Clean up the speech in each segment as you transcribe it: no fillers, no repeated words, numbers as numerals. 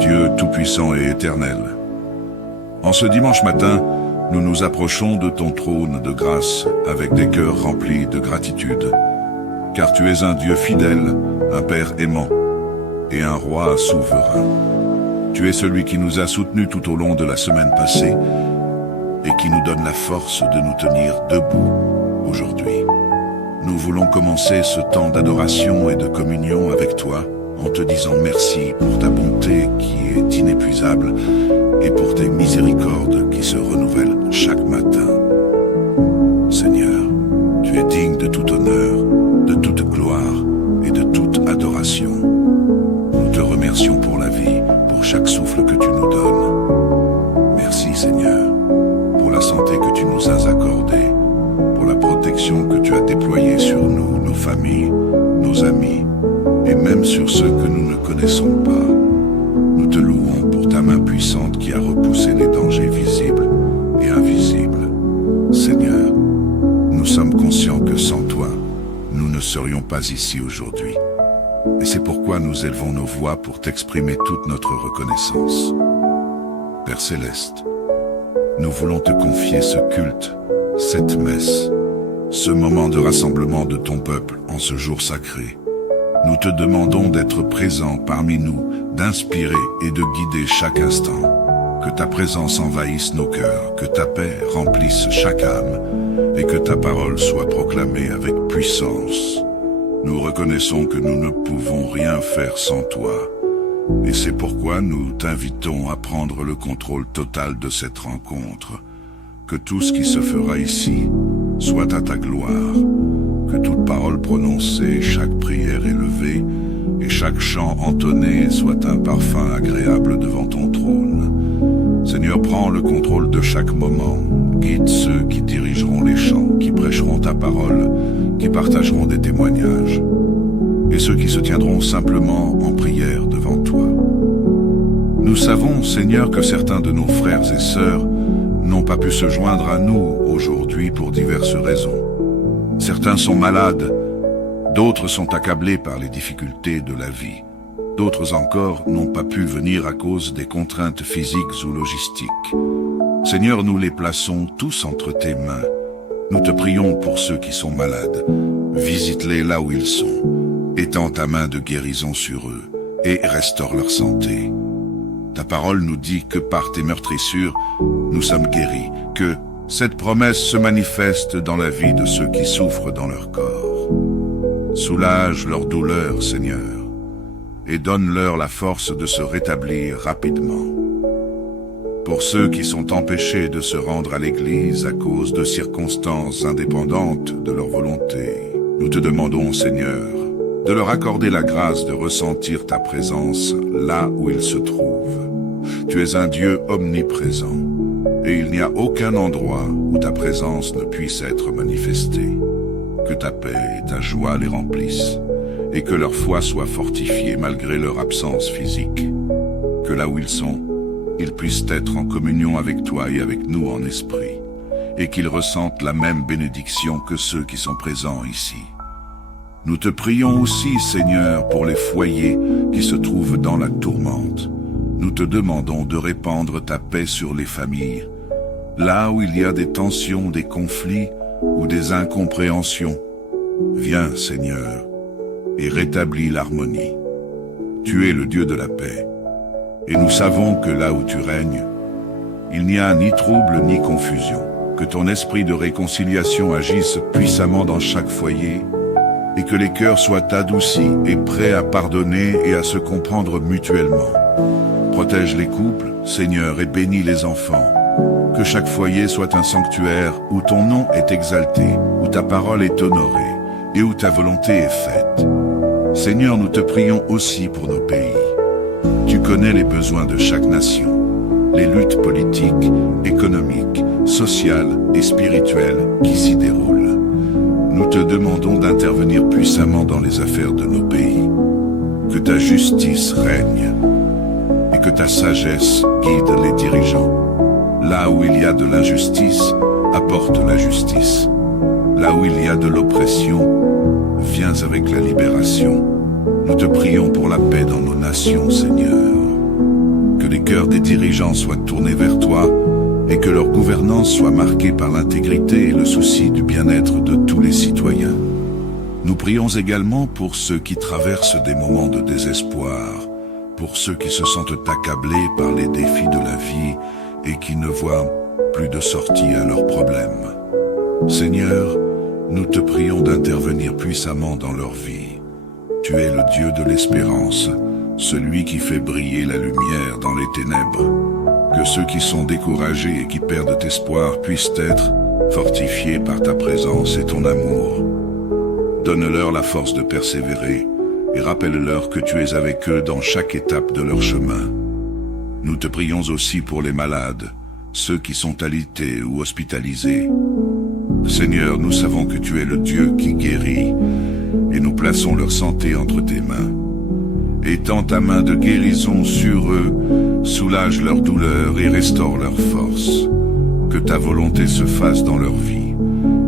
Dieu tout-puissant et éternel. En ce dimanche matin, nous nous approchons de ton trône de grâce avec des cœurs remplis de gratitude, car tu es un Dieu fidèle, un Père aimant et un Roi souverain. Tu es celui qui nous a soutenus tout au long de la semaine passée et qui nous donne la force de nous tenir debout aujourd'hui. Nous voulons commencer ce temps d'adoration et de communion avec toi en te disant merci pour ta bonté qui est inépuisable et pour tes miséricordes qui se renouvellent chaque matin. Seigneur, tu es digne de tout honneur, de toute gloire et de toute adoration. Nous te remercions pour la vie, pour chaque souffle que tu nous donnes. Merci Seigneur, pour la santé que tu nous as accordée, pour la protection que tu as déployée sur nous, nos familles, nos amis, et même sur ceux que nous ne connaissons pas. Nous te louons pour ta main puissante qui a repoussé les dangers visibles et invisibles. Seigneur, nous sommes conscients que sans toi, nous ne serions pas ici aujourd'hui. Et c'est pourquoi nous élevons nos voix pour t'exprimer toute notre reconnaissance. Père Céleste, nous voulons te confier ce culte, cette messe, ce moment de rassemblement de ton peuple en ce jour sacré. Nous te demandons d'être présent parmi nous, d'inspirer et de guider chaque instant. Que ta présence envahisse nos cœurs, que ta paix remplisse chaque âme et que ta parole soit proclamée avec puissance. Nous reconnaissons que nous ne pouvons rien faire sans toi. Et c'est pourquoi nous t'invitons à prendre le contrôle total de cette rencontre. Que tout ce qui se fera ici soit à ta gloire. Que toute parole prononcée, chaque prière élevée et chaque chant entonné soit un parfum agréable devant ton trône. Seigneur, prends le contrôle de chaque moment. Guide ceux qui dirigeront les chants, qui prêcheront ta parole, qui partageront des témoignages, et ceux qui se tiendront simplement en prière devant toi. Nous savons, Seigneur, que certains de nos frères et sœurs n'ont pas pu se joindre à nous aujourd'hui pour diverses raisons. Certains sont malades, d'autres sont accablés par les difficultés de la vie. D'autres encore n'ont pas pu venir à cause des contraintes physiques ou logistiques. Seigneur, nous les plaçons tous entre tes mains. Nous te prions pour ceux qui sont malades. Visite-les là où ils sont. Étends ta main de guérison sur eux et restaure leur santé. Ta parole nous dit que par tes meurtrissures, nous sommes guéris, que cette promesse se manifeste dans la vie de ceux qui souffrent dans leur corps. Soulage leur douleur, Seigneur, et donne-leur la force de se rétablir rapidement. Pour ceux qui sont empêchés de se rendre à l'église à cause de circonstances indépendantes de leur volonté, nous te demandons, Seigneur, de leur accorder la grâce de ressentir ta présence là où ils se trouvent. Tu es un Dieu omniprésent, et il n'y a aucun endroit où ta présence ne puisse être manifestée. Que ta paix et ta joie les remplissent, et que leur foi soit fortifiée malgré leur absence physique. Que là où ils sont, ils puissent être en communion avec toi et avec nous en esprit, et qu'ils ressentent la même bénédiction que ceux qui sont présents ici. Nous te prions aussi, Seigneur, pour les foyers qui se trouvent dans la tourmente. Nous te demandons de répandre ta paix sur les familles, là où il y a des tensions, des conflits ou des incompréhensions. Viens, Seigneur, et rétablis l'harmonie. Tu es le Dieu de la paix, et nous savons que là où tu règnes, il n'y a ni trouble ni confusion. Que ton esprit de réconciliation agisse puissamment dans chaque foyer, et que les cœurs soient adoucis et prêts à pardonner et à se comprendre mutuellement. Protège les couples, Seigneur, et bénis les enfants. Que chaque foyer soit un sanctuaire où ton nom est exalté, où ta parole est honorée et où ta volonté est faite. Seigneur, nous te prions aussi pour nos pays. Tu connais les besoins de chaque nation, les luttes politiques, économiques, sociales et spirituelles qui s'y déroulent. Nous te demandons d'intervenir puissamment dans les affaires de nos pays. Que ta justice règne et que ta sagesse guide les dirigeants. Là où il y a de l'injustice, apporte la justice. Là où il y a de l'oppression, viens avec la libération. Nous te prions pour la paix dans nos nations, Seigneur. les cœurs des dirigeants soient tournés vers toi et que leur gouvernance soit marquée par l'intégrité et le souci du bien-être de tous les citoyens. Nous prions également pour ceux qui traversent des moments de désespoir, pour ceux qui se sentent accablés par les défis de la vie et qui ne voient plus de sortie à leurs problèmes. Seigneur, nous te prions d'intervenir puissamment dans leur vie. Tu es le Dieu de l'espérance, celui qui fait briller la lumière dans les ténèbres. Que ceux qui sont découragés et qui perdent espoir puissent être fortifiés par ta présence et ton amour. Donne-leur la force de persévérer et rappelle-leur que tu es avec eux dans chaque étape de leur chemin. Nous te prions aussi pour les malades, ceux qui sont alités ou hospitalisés. Seigneur, nous savons que tu es le Dieu qui guérit et nous plaçons leur santé entre tes mains. Étends ta main de guérison sur eux, soulage leur douleur et restaure leur force. Que ta volonté se fasse dans leur vie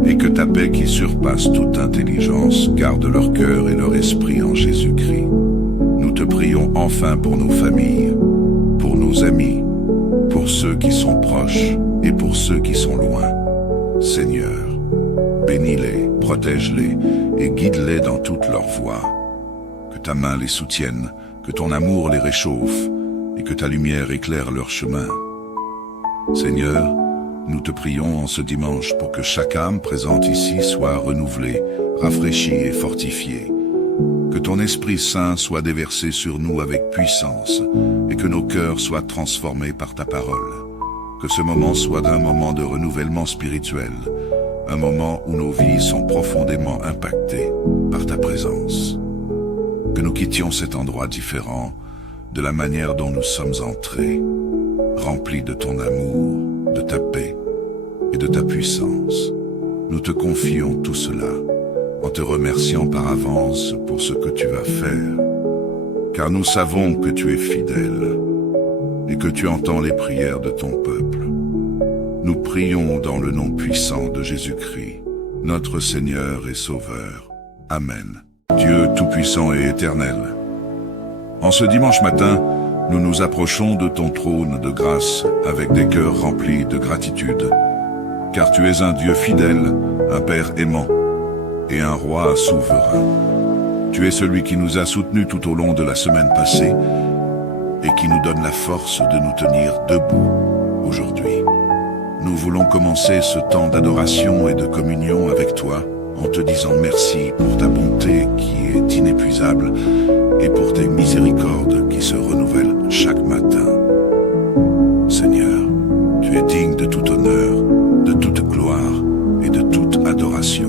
et que ta paix qui surpasse toute intelligence garde leur cœur et leur esprit en Jésus-Christ. Nous te prions enfin pour nos familles, pour nos amis, pour ceux qui sont proches et pour ceux qui sont loin. Seigneur, bénis-les, protège-les et guide-les dans toutes leurs voies. Que ta main les soutienne, que ton amour les réchauffe et que ta lumière éclaire leur chemin. Seigneur, nous te prions en ce dimanche pour que chaque âme présente ici soit renouvelée, rafraîchie et fortifiée. Que ton Esprit Saint soit déversé sur nous avec puissance et que nos cœurs soient transformés par ta parole. Que ce moment soit un moment de renouvellement spirituel, un moment où nos vies sont profondément impactées par ta présence. Que nous quittions cet endroit différent de la manière dont nous sommes entrés, remplis de ton amour, de ta paix et de ta puissance. Nous te confions tout cela en te remerciant par avance pour ce que tu vas faire, car nous savons que tu es fidèle et que tu entends les prières de ton peuple. Nous prions dans le nom puissant de Jésus-Christ, notre Seigneur et Sauveur. Amen. Dieu tout-puissant et éternel, en ce dimanche matin, nous nous approchons de ton trône de grâce avec des cœurs remplis de gratitude, car tu es un Dieu fidèle, un Père aimant et un Roi souverain. Tu es celui qui nous a soutenus tout au long de la semaine passée et qui nous donne la force de nous tenir debout aujourd'hui. Nous voulons commencer ce temps d'adoration et de communion avec toi en te disant merci pour ta bonté qui est inépuisable et pour tes miséricordes qui se renouvellent chaque matin. Seigneur, tu es digne de tout honneur, de toute gloire et de toute adoration.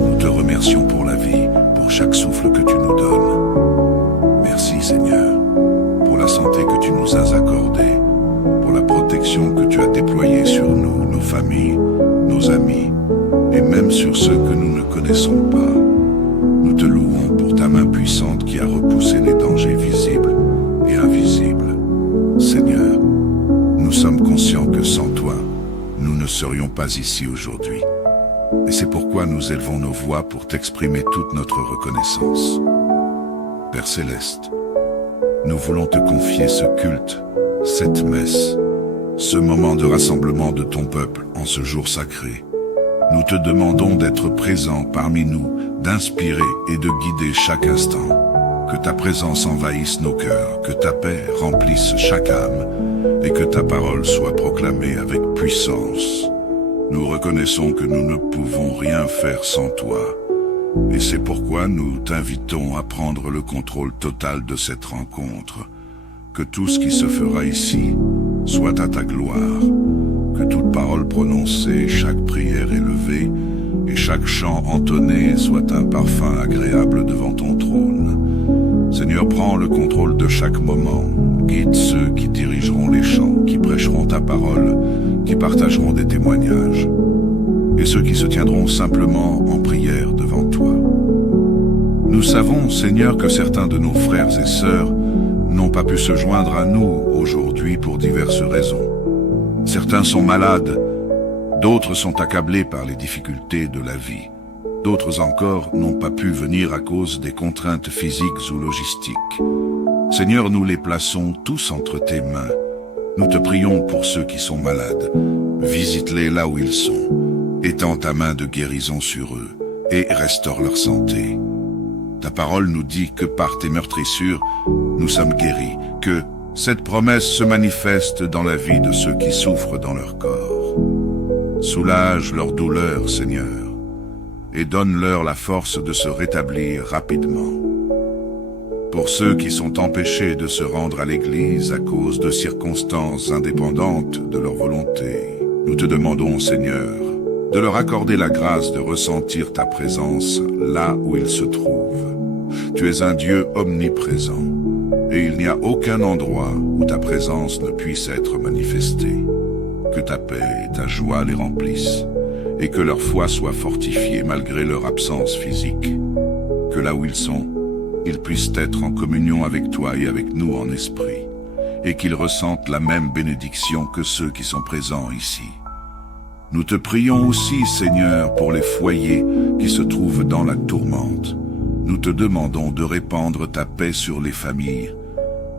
Nous te remercions pour la vie, pour chaque souffle que tu nous donnes. Merci Seigneur, pour la santé que tu nous as accordée, pour la protection que tu as déployée sur nous, nos familles, nos amis, et même sur ceux que nous ne connaissons pas. Nous te louons pour ta main puissante qui a repoussé les dangers visibles et invisibles. Seigneur, nous sommes conscients que sans toi, nous ne serions pas ici aujourd'hui. Et c'est pourquoi nous élevons nos voix pour t'exprimer toute notre reconnaissance. Père Céleste, nous voulons te confier ce culte, cette messe, ce moment de rassemblement de ton peuple en ce jour sacré. Nous te demandons d'être présent parmi nous, d'inspirer et de guider chaque instant. Que ta présence envahisse nos cœurs, que ta paix remplisse chaque âme et que ta parole soit proclamée avec puissance. Nous reconnaissons que nous ne pouvons rien faire sans toi. Et c'est pourquoi nous t'invitons à prendre le contrôle total de cette rencontre. Que tout ce qui se fera ici soit à ta gloire. Que toute parole prononcée, chaque prière élevée et chaque chant entonné soit un parfum agréable devant ton trône. Seigneur, prends le contrôle de chaque moment. Guide ceux qui dirigeront les chants, qui prêcheront ta parole, qui partageront des témoignages, et ceux qui se tiendront simplement en prière devant toi. Nous savons, Seigneur, que certains de nos frères et sœurs n'ont pas pu se joindre à nous aujourd'hui pour diverses raisons. Certains sont malades, d'autres sont accablés par les difficultés de la vie. D'autres encore n'ont pas pu venir à cause des contraintes physiques ou logistiques. Seigneur, nous les plaçons tous entre tes mains. Nous te prions pour ceux qui sont malades. Visite-les là où ils sont. Étends ta main de guérison sur eux et restaure leur santé. Ta parole nous dit que par tes meurtrissures, nous sommes guéris, que cette promesse se manifeste dans la vie de ceux qui souffrent dans leur corps. Soulage leur douleur, Seigneur, et donne-leur la force de se rétablir rapidement. Pour ceux qui sont empêchés de se rendre à l'église à cause de circonstances indépendantes de leur volonté, nous te demandons, Seigneur, de leur accorder la grâce de ressentir ta présence là où ils se trouvent. Tu es un Dieu omniprésent, et il n'y a aucun endroit où ta présence ne puisse être manifestée. Que ta paix et ta joie les remplissent, et que leur foi soit fortifiée malgré leur absence physique. Que là où ils sont, ils puissent être en communion avec toi et avec nous en esprit, et qu'ils ressentent la même bénédiction que ceux qui sont présents ici. Nous te prions aussi, Seigneur, pour les foyers qui se trouvent dans la tourmente. Nous te demandons de répandre ta paix sur les familles.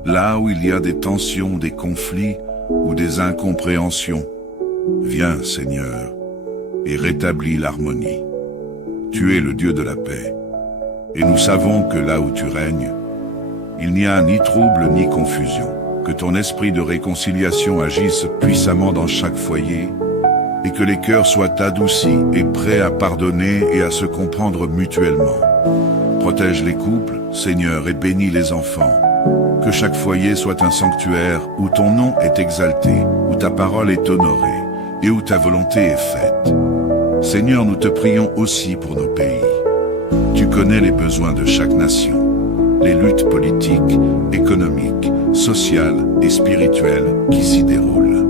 Là où il y a des tensions, des conflits ou des incompréhensions, viens, Seigneur, et rétablis l'harmonie. Tu es le Dieu de la paix, et nous savons que là où tu règnes, il n'y a ni trouble ni confusion. Que ton esprit de réconciliation agisse puissamment dans chaque foyer, et que les cœurs soient adoucis et prêts à pardonner et à se comprendre mutuellement. Protège les couples, Seigneur, et bénis les enfants. Que chaque foyer soit un sanctuaire où ton nom est exalté, où ta parole est honorée et où ta volonté est faite. Seigneur, nous te prions aussi pour nos pays. Tu connais les besoins de chaque nation, les luttes politiques, économiques, sociales et spirituelles qui s'y déroulent.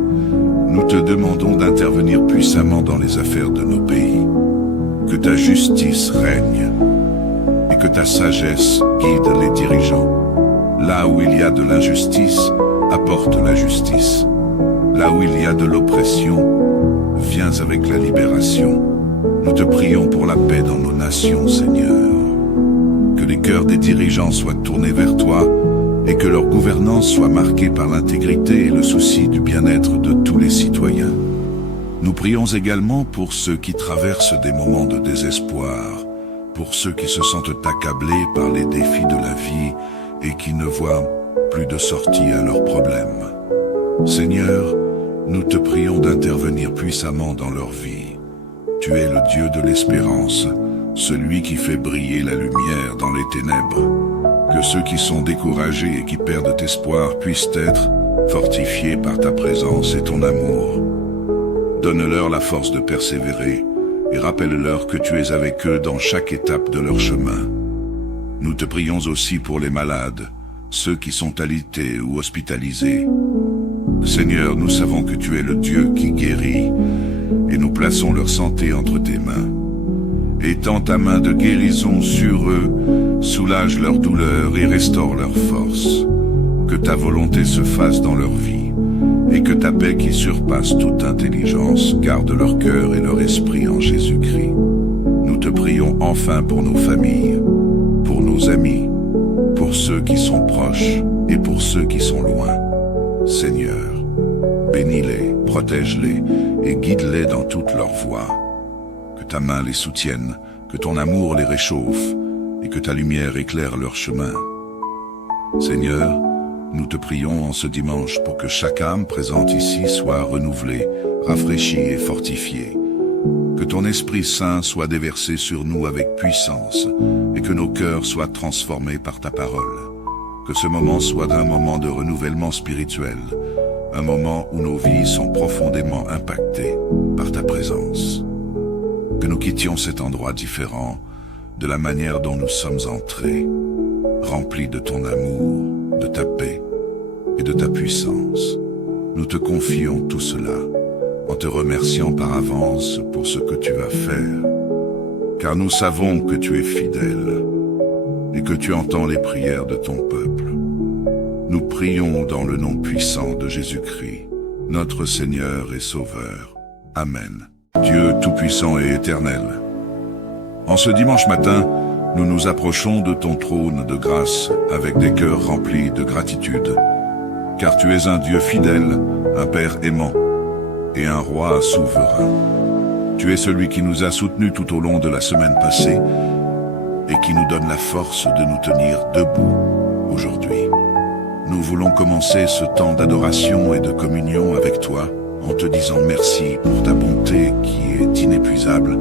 Nous te demandons d'intervenir puissamment dans les affaires de nos pays. Que ta justice règne et que ta sagesse guide les dirigeants. Là où il y a de l'injustice, apporte la justice. Là où il y a de l'oppression, viens avec la libération. Nous te prions pour la paix dans nos nations, Seigneur. Que les cœurs des dirigeants soient tournés vers toi et que leur gouvernance soit marquée par l'intégrité et le souci du bien-être de tous les citoyens. Nous prions également pour ceux qui traversent des moments de désespoir, pour ceux qui se sentent accablés par les défis de la vie et qui ne voient plus de sortie à leurs problèmes. Seigneur, nous te prions d'intervenir puissamment dans leur vie. Tu es le Dieu de l'espérance, celui qui fait briller la lumière dans les ténèbres. Que ceux qui sont découragés et qui perdent espoir puissent être fortifiés par ta présence et ton amour. Donne-leur la force de persévérer et rappelle-leur que tu es avec eux dans chaque étape de leur chemin. Nous te prions aussi pour les malades, ceux qui sont alités ou hospitalisés. Seigneur, nous savons que tu es le Dieu qui guérit et nous plaçons leur santé entre tes mains. Étends ta main de guérison sur eux, soulage leur douleur et restaure leur force. Que ta volonté se fasse dans leur vie, et que ta paix qui surpasse toute intelligence garde leur cœur et leur esprit en Jésus-Christ. Nous te prions enfin pour nos familles, pour nos amis, pour ceux qui sont proches et pour ceux qui sont loin. Seigneur, bénis-les, protège-les et guide-les dans toutes leurs voies. Que ta main les soutienne, que ton amour les réchauffe et que ta lumière éclaire leur chemin. Seigneur, nous te prions en ce dimanche pour que chaque âme présente ici soit renouvelée, rafraîchie et fortifiée. Que ton Esprit Saint soit déversé sur nous avec puissance et que nos cœurs soient transformés par ta parole. Que ce moment soit un moment de renouvellement spirituel, un moment où nos vies sont profondément impactées par ta présence. Que nous quittions cet endroit différent de la manière dont nous sommes entrés, remplis de ton amour, de ta paix et de ta puissance. Nous te confions tout cela en te remerciant par avance pour ce que tu vas faire, car nous savons que tu es fidèle et que tu entends les prières de ton peuple. Nous prions dans le nom puissant de Jésus-Christ, notre Seigneur et Sauveur. Amen. Dieu tout-puissant et éternel, en ce dimanche matin, nous nous approchons de ton trône de grâce avec des cœurs remplis de gratitude, car tu es un Dieu fidèle, un Père aimant et un Roi souverain. Tu es celui qui nous a soutenus tout au long de la semaine passée et qui nous donne la force de nous tenir debout aujourd'hui. Nous voulons commencer ce temps d'adoration et de communion avec toi en te disant merci pour ta bonté qui est inépuisable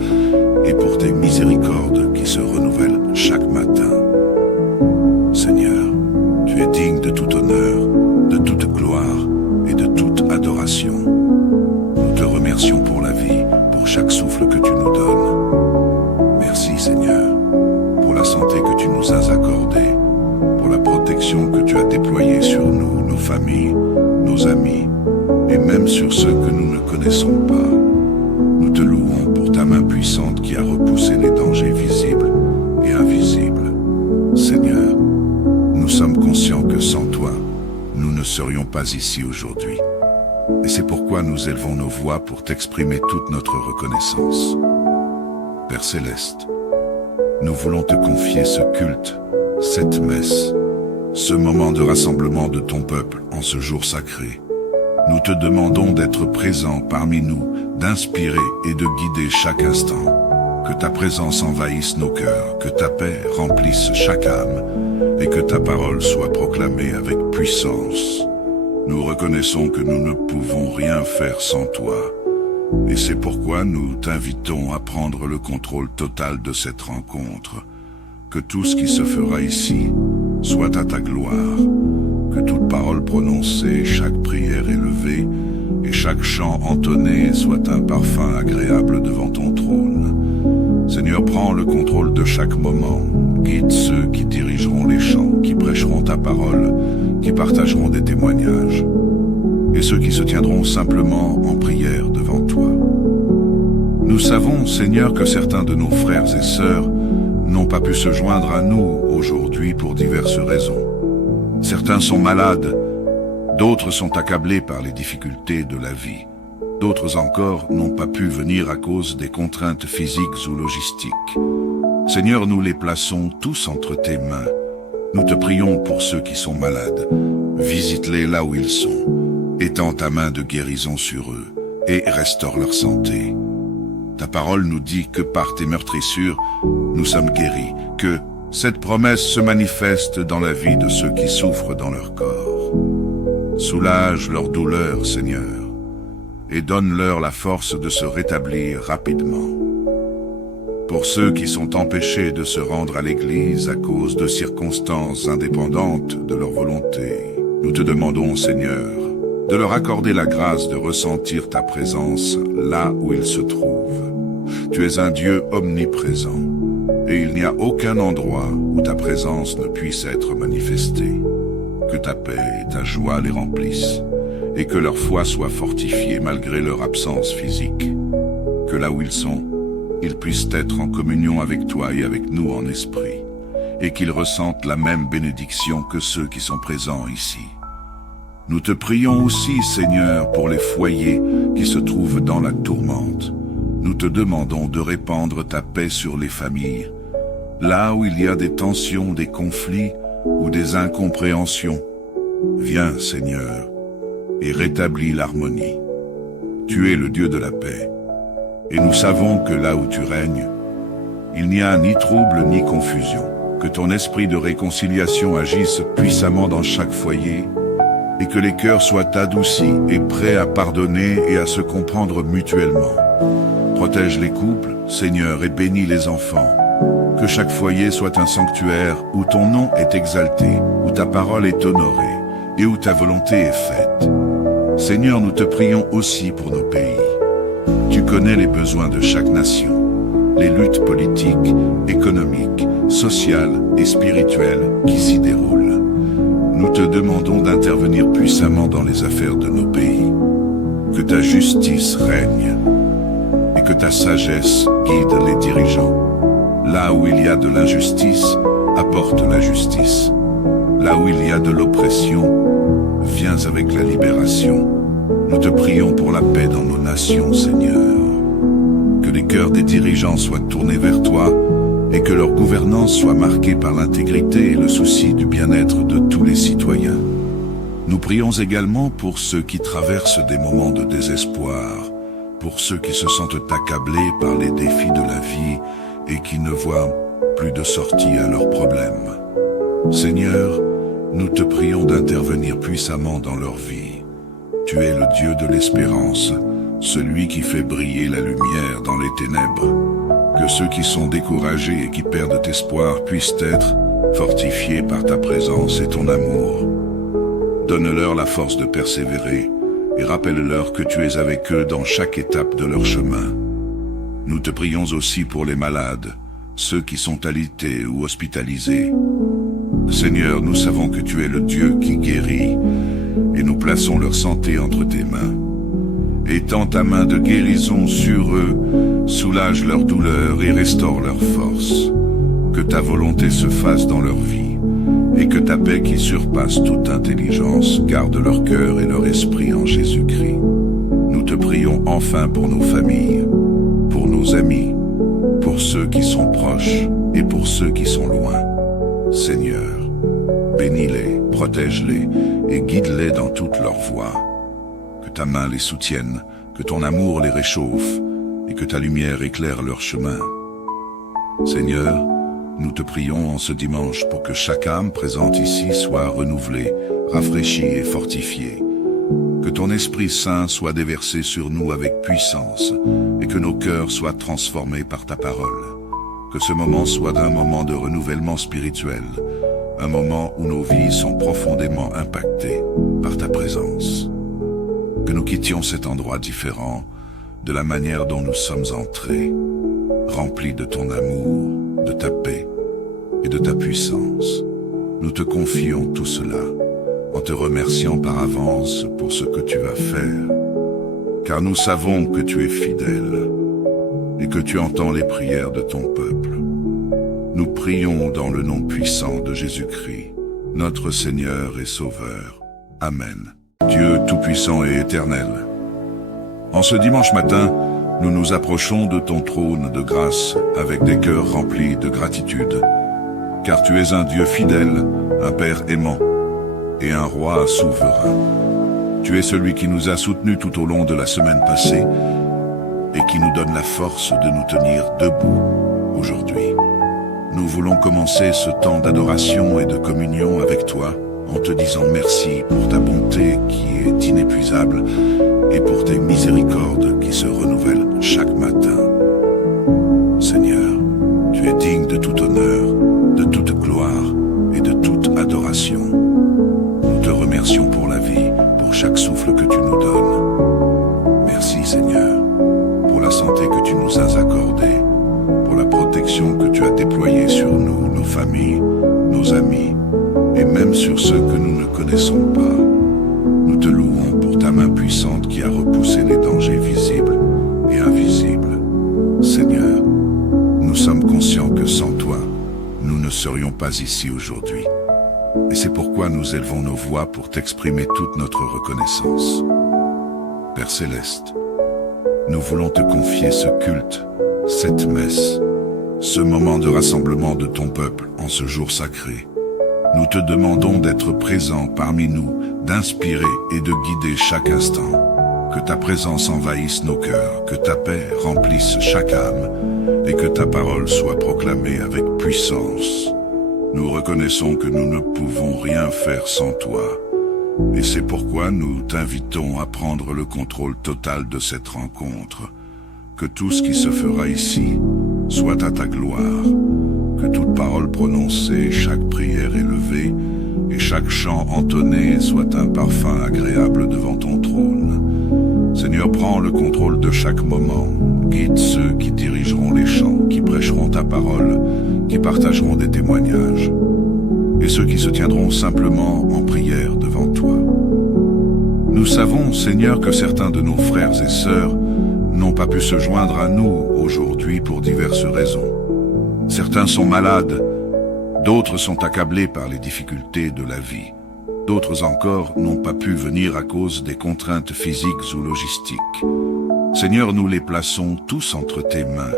et pour tes miséricordes qui se renouvellent chaque matin. Seigneur, tu es digne de tout honneur, de toute gloire et de toute adoration. Nous te remercions pour la vie, pour chaque souffle que tu nous donnes. Merci Seigneur, pour la santé que tu nous as accordée, pour la protection que tu as déployée sur nous, nos familles, nos amis, et même sur ceux que nous ne connaissons pas. Nous te louons pour ta main puissante qui a repoussé les dangers visibles et invisibles. Seigneur, nous sommes conscients que sans toi, nous ne serions pas ici aujourd'hui. Et c'est pourquoi nous élevons nos voix pour t'exprimer toute notre reconnaissance. Père Céleste, nous voulons te confier ce culte, cette messe, ce moment de rassemblement de ton peuple en ce jour sacré. Nous te demandons d'être présent parmi nous, d'inspirer et de guider chaque instant. Que ta présence envahisse nos cœurs, que ta paix remplisse chaque âme et que ta parole soit proclamée avec puissance. Nous reconnaissons que nous ne pouvons rien faire sans toi. Et c'est pourquoi nous t'invitons à prendre le contrôle total de cette rencontre. Que tout ce qui se fera ici soit à ta gloire. Que toute parole prononcée, chaque prière élevée et chaque chant entonné soit un parfum agréable devant ton trône. Seigneur, prends le contrôle de chaque moment. Guide ceux qui dirigeront les chants, qui prêcheront ta parole, qui partageront des témoignages, et ceux qui se tiendront simplement en prière devant toi. Nous savons, Seigneur, que certains de nos frères et sœurs n'ont pas pu se joindre à nous aujourd'hui pour diverses raisons. Certains sont malades, d'autres sont accablés par les difficultés de la vie. D'autres encore n'ont pas pu venir à cause des contraintes physiques ou logistiques. Seigneur, nous les plaçons tous entre tes mains. Nous te prions pour ceux qui sont malades. Visite-les là où ils sont. Étends ta main de guérison sur eux et restaure leur santé. Ta parole nous dit que par tes meurtrissures, nous sommes guéris, que cette promesse se manifeste dans la vie de ceux qui souffrent dans leur corps. Soulage leur douleur, Seigneur, et donne-leur la force de se rétablir rapidement. Pour ceux qui sont empêchés de se rendre à l'église à cause de circonstances indépendantes de leur volonté, nous te demandons, Seigneur, de leur accorder la grâce de ressentir ta présence là où ils se trouvent. Tu es un Dieu omniprésent, et il n'y a aucun endroit où ta présence ne puisse être manifestée. Que ta paix et ta joie les remplissent, et que leur foi soit fortifiée malgré leur absence physique. Que là où ils sont, ils puissent être en communion avec toi et avec nous en esprit, et qu'ils ressentent la même bénédiction que ceux qui sont présents ici. Nous te prions aussi, Seigneur, pour les foyers qui se trouvent dans la tourmente. Nous te demandons de répandre ta paix sur les familles, là où il y a des tensions, des conflits ou des incompréhensions. Viens, Seigneur, et rétablis l'harmonie. Tu es le Dieu de la paix, et nous savons que là où tu règnes, il n'y a ni trouble ni confusion. Que ton esprit de réconciliation agisse puissamment dans chaque foyer, et que les cœurs soient adoucis et prêts à pardonner et à se comprendre mutuellement. Protège les couples, Seigneur, et bénis les enfants. Que chaque foyer soit un sanctuaire où ton nom est exalté, où ta parole est honorée, et où ta volonté est faite. Seigneur, nous te prions aussi pour nos pays. Tu connais les besoins de chaque nation, les luttes politiques, économiques, sociales et spirituelles qui s'y déroulent. Nous te demandons d'intervenir puissamment dans les affaires de nos pays. Que ta justice règne et que ta sagesse guide les dirigeants. Là où il y a de l'injustice, apporte la justice. Là où il y a de l'oppression, viens avec la libération. Nous te prions pour la paix dans nos nations, Seigneur. Que les cœurs des dirigeants soient tournés vers toi et que leur gouvernance soit marquée par l'intégrité et le souci du bien-être de tous les citoyens. Nous prions également pour ceux qui traversent des moments de désespoir, pour ceux qui se sentent accablés par les défis de la vie et qui ne voient plus de sortie à leurs problèmes. Seigneur, nous te prions d'intervenir puissamment dans leur vie. Tu es le Dieu de l'espérance, celui qui fait briller la lumière dans les ténèbres. Que ceux qui sont découragés et qui perdent espoir puissent être fortifiés par ta présence et ton amour. Donne-leur la force de persévérer et rappelle-leur que tu es avec eux dans chaque étape de leur chemin. Nous te prions aussi pour les malades, ceux qui sont alités ou hospitalisés. Seigneur, nous savons que tu es le Dieu qui guérit et nous plaçons leur santé entre tes mains. Étends ta main de guérison sur eux, soulage leur douleur et restaure leur force. Que ta volonté se fasse dans leur vie et que ta paix qui surpasse toute intelligence garde leur cœur et leur esprit en Jésus-Christ. Nous te prions enfin pour nos familles, pour nos amis, pour ceux qui sont proches et pour ceux qui sont loin. Seigneur, bénis-les, protège-les et guide-les dans toutes leurs voies. Que ta main les soutienne, que ton amour les réchauffe et que ta lumière éclaire leur chemin. Seigneur, nous te prions en ce dimanche pour que chaque âme présente ici soit renouvelée, rafraîchie et fortifiée. Que ton Esprit Saint soit déversé sur nous avec puissance et que nos cœurs soient transformés par ta parole. Que ce moment soit un moment de renouvellement spirituel, un moment où nos vies sont profondément impactées par ta présence. Que nous quittions cet endroit différent de la manière dont nous sommes entrés, remplis de ton amour, de ta paix et de ta puissance. Nous te confions tout cela en te remerciant par avance pour ce que tu vas faire, car nous savons que tu es fidèle et que tu entends les prières de ton peuple. Nous prions dans le nom puissant de Jésus-Christ, notre Seigneur et Sauveur. Amen. Dieu tout-puissant et éternel, en ce dimanche matin, nous nous approchons de ton trône de grâce avec des cœurs remplis de gratitude, car tu es un Dieu fidèle, un Père aimant et un Roi souverain. Tu es celui qui nous a soutenus tout au long de la semaine passée et qui nous donne la force de nous tenir debout aujourd'hui. Nous voulons commencer ce temps d'adoration et de communion avec toi en te disant merci pour ta bonté qui est inépuisable et pour tes miséricordes qui se renouvellent chaque matin. Seigneur, tu es digne de tout honneur, de toute gloire et de toute adoration. Nous te remercions pour la vie, pour chaque souffle que tu nous donnes. Merci Seigneur, pour la santé que tu nous as accordée, pour la protection que tu as déployée sur nous, nos familles, nos amis, et même sur ceux que nous ne connaissons pas. Nous te louons pour ta main puissante qui a repoussé les dangers visibles et invisibles. Seigneur, nous sommes conscients que sans toi, nous ne serions pas ici aujourd'hui. Et c'est pourquoi nous élevons nos voix pour t'exprimer toute notre reconnaissance. Père Céleste, nous voulons te confier ce culte, cette messe, ce moment de rassemblement de ton peuple en ce jour sacré. Nous te demandons d'être présent parmi nous, d'inspirer et de guider chaque instant. Que ta présence envahisse nos cœurs, que ta paix remplisse chaque âme et que ta parole soit proclamée avec puissance. Nous reconnaissons que nous ne pouvons rien faire sans toi. Et c'est pourquoi nous t'invitons à prendre le contrôle total de cette rencontre. Que tout ce qui se fera ici soit à ta gloire. Que toute parole prononcée, chaque prière élevée et chaque chant entonné soit un parfum agréable devant ton trône. Seigneur, prends le contrôle de chaque moment. Guide ceux qui dirigeront les chants, qui prêcheront ta parole, qui partageront des témoignages, et ceux qui se tiendront simplement en prière devant toi. Nous savons, Seigneur, que certains de nos frères et sœurs n'ont pas pu se joindre à nous aujourd'hui pour diverses raisons. Certains sont malades, d'autres sont accablés par les difficultés de la vie. D'autres encore n'ont pas pu venir à cause des contraintes physiques ou logistiques. Seigneur, nous les plaçons tous entre tes mains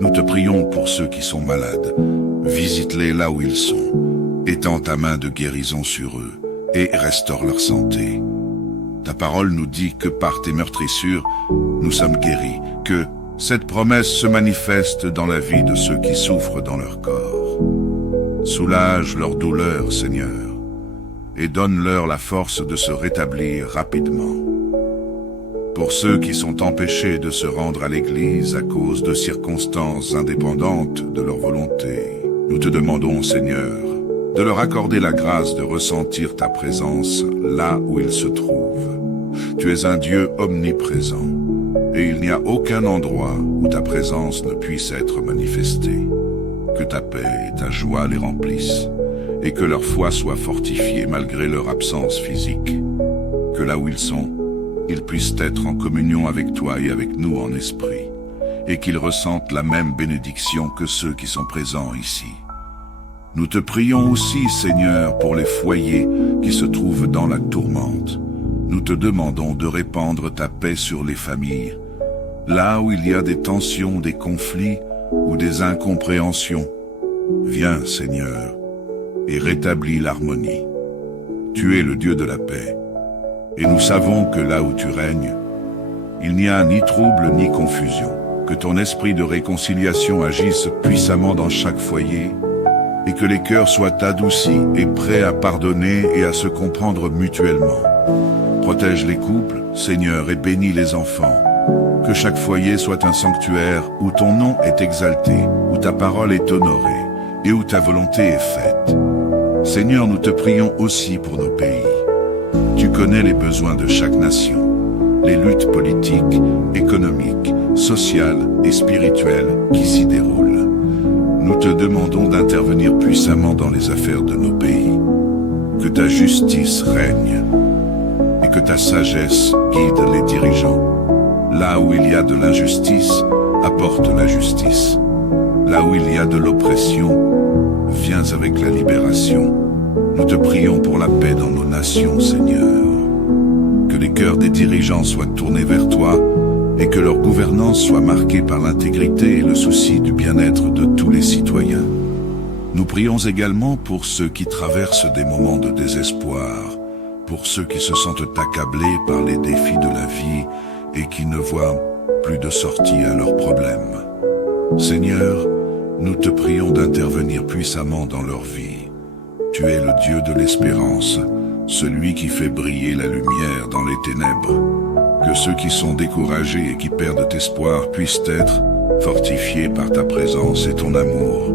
Nous te prions pour ceux qui sont malades. Visite-les là où ils sont. Étends ta main de guérison sur eux et restaure leur santé. Ta parole nous dit que par tes meurtrissures, nous sommes guéris, que cette promesse se manifeste dans la vie de ceux qui souffrent dans leur corps. Soulage leur douleur, Seigneur, et donne-leur la force de se rétablir rapidement. Pour ceux qui sont empêchés de se rendre à l'église à cause de circonstances indépendantes de leur volonté, nous te demandons, Seigneur, de leur accorder la grâce de ressentir ta présence là où ils se trouvent. Tu es un Dieu omniprésent, et il n'y a aucun endroit où ta présence ne puisse être manifestée. Que ta paix et ta joie les remplissent, et que leur foi soit fortifiée malgré leur absence physique. Que là où ils sont, ils puissent être en communion avec toi et avec nous en esprit, et qu'ils ressentent la même bénédiction que ceux qui sont présents ici. Nous te prions aussi, Seigneur, pour les foyers qui se trouvent dans la tourmente. Nous te demandons de répandre ta paix sur les familles, là où il y a des tensions, des conflits ou des incompréhensions. Viens, Seigneur, et rétablis l'harmonie. Tu es le Dieu de la paix, et nous savons que là où tu règnes, il n'y a ni trouble ni confusion. Que ton esprit de réconciliation agisse puissamment dans chaque foyer, et que les cœurs soient adoucis et prêts à pardonner et à se comprendre mutuellement. Protège les couples, Seigneur, et bénis les enfants. Que chaque foyer soit un sanctuaire où ton nom est exalté, où ta parole est honorée, et où ta volonté est faite. Seigneur, nous te prions aussi pour nos pays. Tu connais les besoins de chaque nation, les luttes politiques, économiques, sociales et spirituelles qui s'y déroulent. Nous te demandons d'intervenir puissamment dans les affaires de nos pays. Que ta justice règne et que ta sagesse guide les dirigeants. Là où il y a de l'injustice, apporte la justice. Là où il y a de l'oppression, viens avec la libération. Nous te prions pour la paix dans nos nations, Seigneur. Que les cœurs des dirigeants soient tournés vers toi et que leur gouvernance soit marquée par l'intégrité et le souci du bien-être de tous les citoyens. Nous prions également pour ceux qui traversent des moments de désespoir, pour ceux qui se sentent accablés par les défis de la vie et qui ne voient plus de sortie à leurs problèmes. Seigneur, nous te prions d'intervenir puissamment dans leur vie. Tu es le Dieu de l'espérance, celui qui fait briller la lumière dans les ténèbres. Que ceux qui sont découragés et qui perdent espoir puissent être fortifiés par ta présence et ton amour.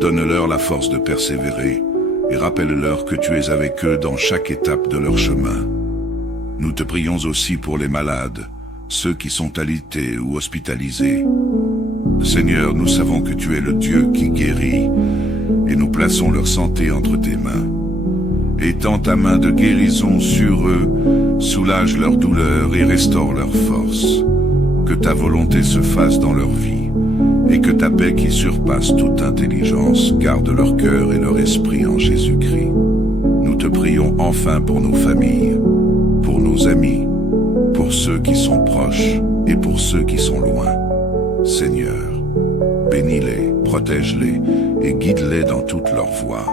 Donne-leur la force de persévérer et rappelle-leur que tu es avec eux dans chaque étape de leur chemin. Nous te prions aussi pour les malades, ceux qui sont alités ou hospitalisés. Seigneur, nous savons que tu es le Dieu qui guérit et nous plaçons leur santé entre tes mains. Étends ta main de guérison sur eux, soulage leur douleur et restaure leur force. Que ta volonté se fasse dans leur vie, et que ta paix qui surpasse toute intelligence garde leur cœur et leur esprit en Jésus-Christ. Nous te prions enfin pour nos familles, pour nos amis, pour ceux qui sont proches et pour ceux qui sont loin. Seigneur, bénis-les, protège-les et guide-les dans toutes leurs voies.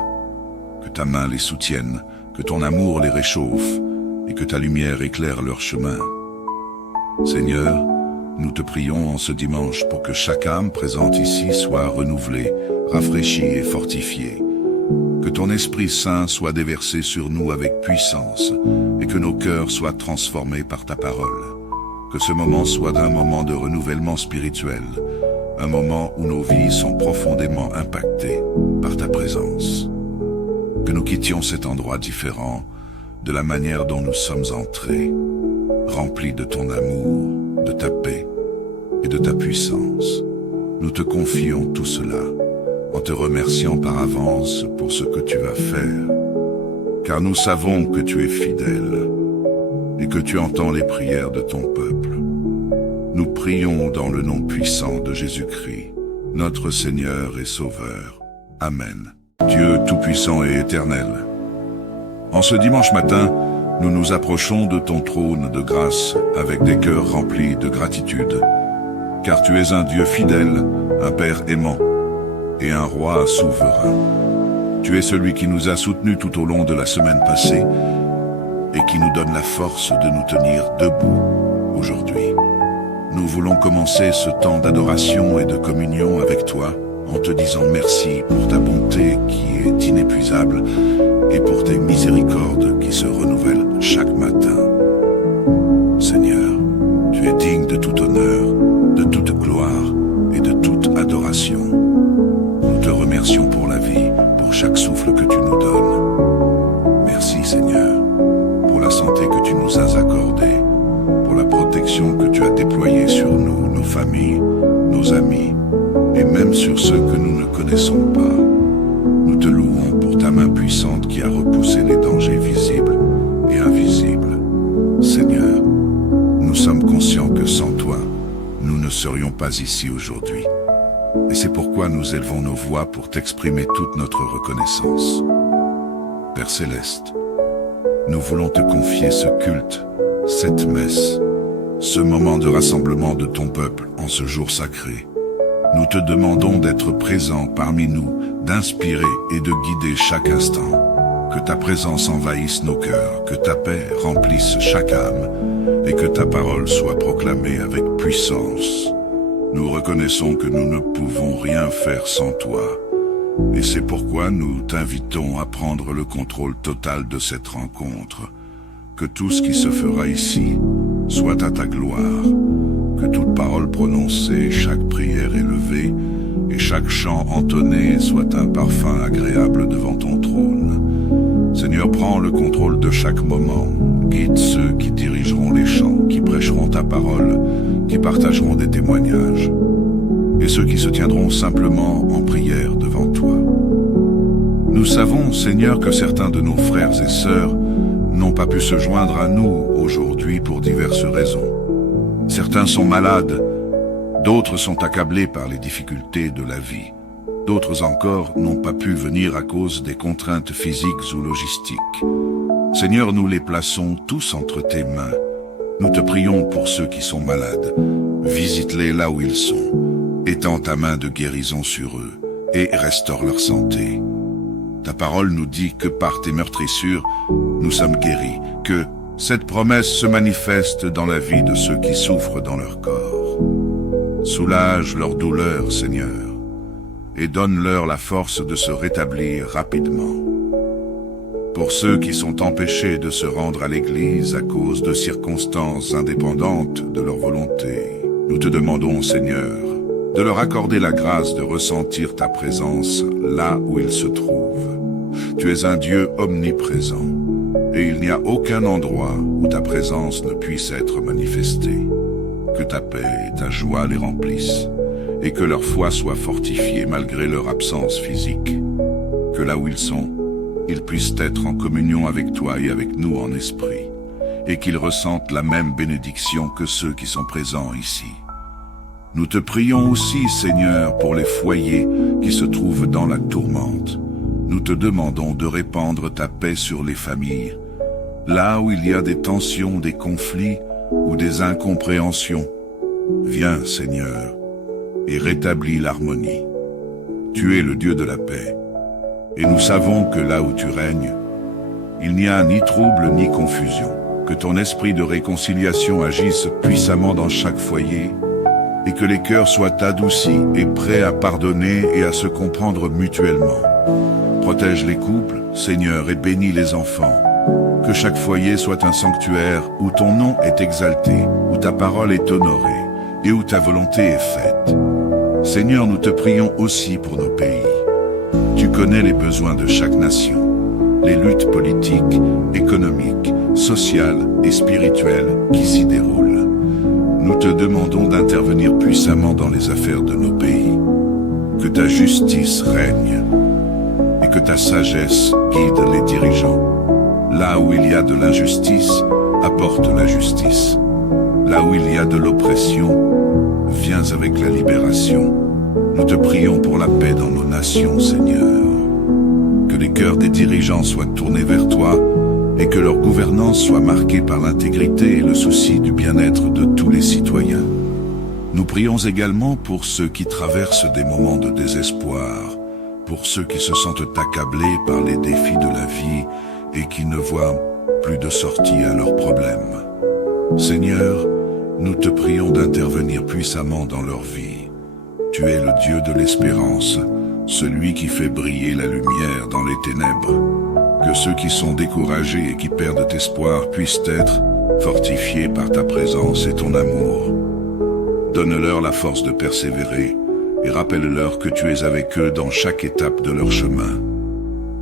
Que ta main les soutienne, que ton amour les réchauffe et que ta lumière éclaire leur chemin. Seigneur, nous te prions en ce dimanche pour que chaque âme présente ici soit renouvelée, rafraîchie et fortifiée. Que ton Esprit Saint soit déversé sur nous avec puissance et que nos cœurs soient transformés par ta parole. Que ce moment soit un moment de renouvellement spirituel, un moment où nos vies sont profondément impactées par ta présence. Que nous quittions cet endroit différent de la manière dont nous sommes entrés, remplis de ton amour, de ta paix et de ta puissance. Nous te confions tout cela en te remerciant par avance pour ce que tu vas faire, car nous savons que tu es fidèle et que tu entends les prières de ton peuple. Nous prions dans le nom puissant de Jésus-Christ, notre Seigneur et Sauveur. Amen. Dieu tout-puissant et éternel, en ce dimanche matin, nous nous approchons de ton trône de grâce avec des cœurs remplis de gratitude, car tu es un Dieu fidèle, un Père aimant et un Roi souverain. Tu es celui qui nous a soutenus tout au long de la semaine passée et qui nous donne la force de nous tenir debout aujourd'hui. Nous voulons commencer ce temps d'adoration et de communion avec toi en te disant merci pour ta bonté qui est inépuisable et pour tes miséricordes qui se renouvellent chaque matin. Seigneur, tu es digne de tout honneur, de toute gloire et de toute adoration. Nous te remercions pour la vie, pour chaque souffle que tu nous donnes. Merci Seigneur, pour la santé que tu nous as accordée, pour la protection que tu as déployée sur nous, nos familles, nos amis, et même sur ceux que nous ne connaissons pas. Nous te louons pour ta main puissante qui a repoussé les dangers visibles et invisibles. Seigneur, nous sommes conscients que sans toi, nous ne serions pas ici aujourd'hui. Et c'est pourquoi nous élevons nos voix pour t'exprimer toute notre reconnaissance. Père Céleste, nous voulons te confier ce culte, cette messe, ce moment de rassemblement de ton peuple en ce jour sacré. Nous te demandons d'être présent parmi nous, d'inspirer et de guider chaque instant. Que ta présence envahisse nos cœurs, que ta paix remplisse chaque âme et que ta parole soit proclamée avec puissance. Nous reconnaissons que nous ne pouvons rien faire sans toi. Et c'est pourquoi nous t'invitons à prendre le contrôle total de cette rencontre. Que tout ce qui se fera ici soit à ta gloire. Que toute parole prononcée, chaque prière élevée et chaque chant entonné soit un parfum agréable devant ton trône. Seigneur, prends le contrôle de chaque moment. Guide ceux qui dirigeront les chants, qui prêcheront ta parole, qui partageront des témoignages, et ceux qui se tiendront simplement en prière devant toi. Nous savons, Seigneur, que certains de nos frères et sœurs n'ont pas pu se joindre à nous aujourd'hui pour diverses raisons. Certains sont malades, d'autres sont accablés par les difficultés de la vie. D'autres encore n'ont pas pu venir à cause des contraintes physiques ou logistiques. Seigneur, nous les plaçons tous entre tes mains. Nous te prions pour ceux qui sont malades. Visite-les là où ils sont. Étends ta main de guérison sur eux et restaure leur santé. Ta parole nous dit que par tes meurtrissures, nous sommes guéris, que cette promesse se manifeste dans la vie de ceux qui souffrent dans leur corps. Soulage leur douleur, Seigneur, et donne-leur la force de se rétablir rapidement. Pour ceux qui sont empêchés de se rendre à l'église à cause de circonstances indépendantes de leur volonté, nous te demandons, Seigneur, de leur accorder la grâce de ressentir ta présence là où ils se trouvent. Tu es un Dieu omniprésent, et il n'y a aucun endroit où ta présence ne puisse être manifestée. Que ta paix et ta joie les remplissent, et que leur foi soit fortifiée malgré leur absence physique. Que là où ils sont, ils puissent être en communion avec toi et avec nous en esprit, et qu'ils ressentent la même bénédiction que ceux qui sont présents ici. Nous te prions aussi, Seigneur, pour les foyers qui se trouvent dans la tourmente. Nous te demandons de répandre ta paix sur les familles, là où il y a des tensions, des conflits ou des incompréhensions. Viens, Seigneur, et rétablis l'harmonie. Tu es le Dieu de la paix, et nous savons que là où tu règnes, il n'y a ni trouble ni confusion. Que ton esprit de réconciliation agisse puissamment dans chaque foyer, et que les cœurs soient adoucis et prêts à pardonner et à se comprendre mutuellement. Protège les couples, Seigneur, et bénis les enfants. Que chaque foyer soit un sanctuaire où ton nom est exalté, où ta parole est honorée, et où ta volonté est faite. Seigneur, nous te prions aussi pour nos pays. Tu connais les besoins de chaque nation, les luttes politiques, économiques, sociales et spirituelles qui s'y déroulent. Nous te demandons d'intervenir puissamment dans les affaires de nos pays. Que ta justice règne et que ta sagesse guide les dirigeants. Là où il y a de l'injustice, apporte la justice. Là où il y a de l'oppression, viens avec la libération. Nous te prions pour la paix dans nos nations, Seigneur. Que les cœurs des dirigeants soient tournés vers toi et que leur gouvernance soit marquée par l'intégrité et le souci du bien-être de tous les citoyens. Nous prions également pour ceux qui traversent des moments de désespoir, pour ceux qui se sentent accablés par les défis de la vie et qui ne voient plus de sortie à leurs problèmes. Seigneur, nous te prions d'intervenir puissamment dans leur vie. Tu es le Dieu de l'espérance, celui qui fait briller la lumière dans les ténèbres. Que ceux qui sont découragés et qui perdent espoir puissent être fortifiés par ta présence et ton amour. Donne-leur la force de persévérer et rappelle-leur que tu es avec eux dans chaque étape de leur chemin.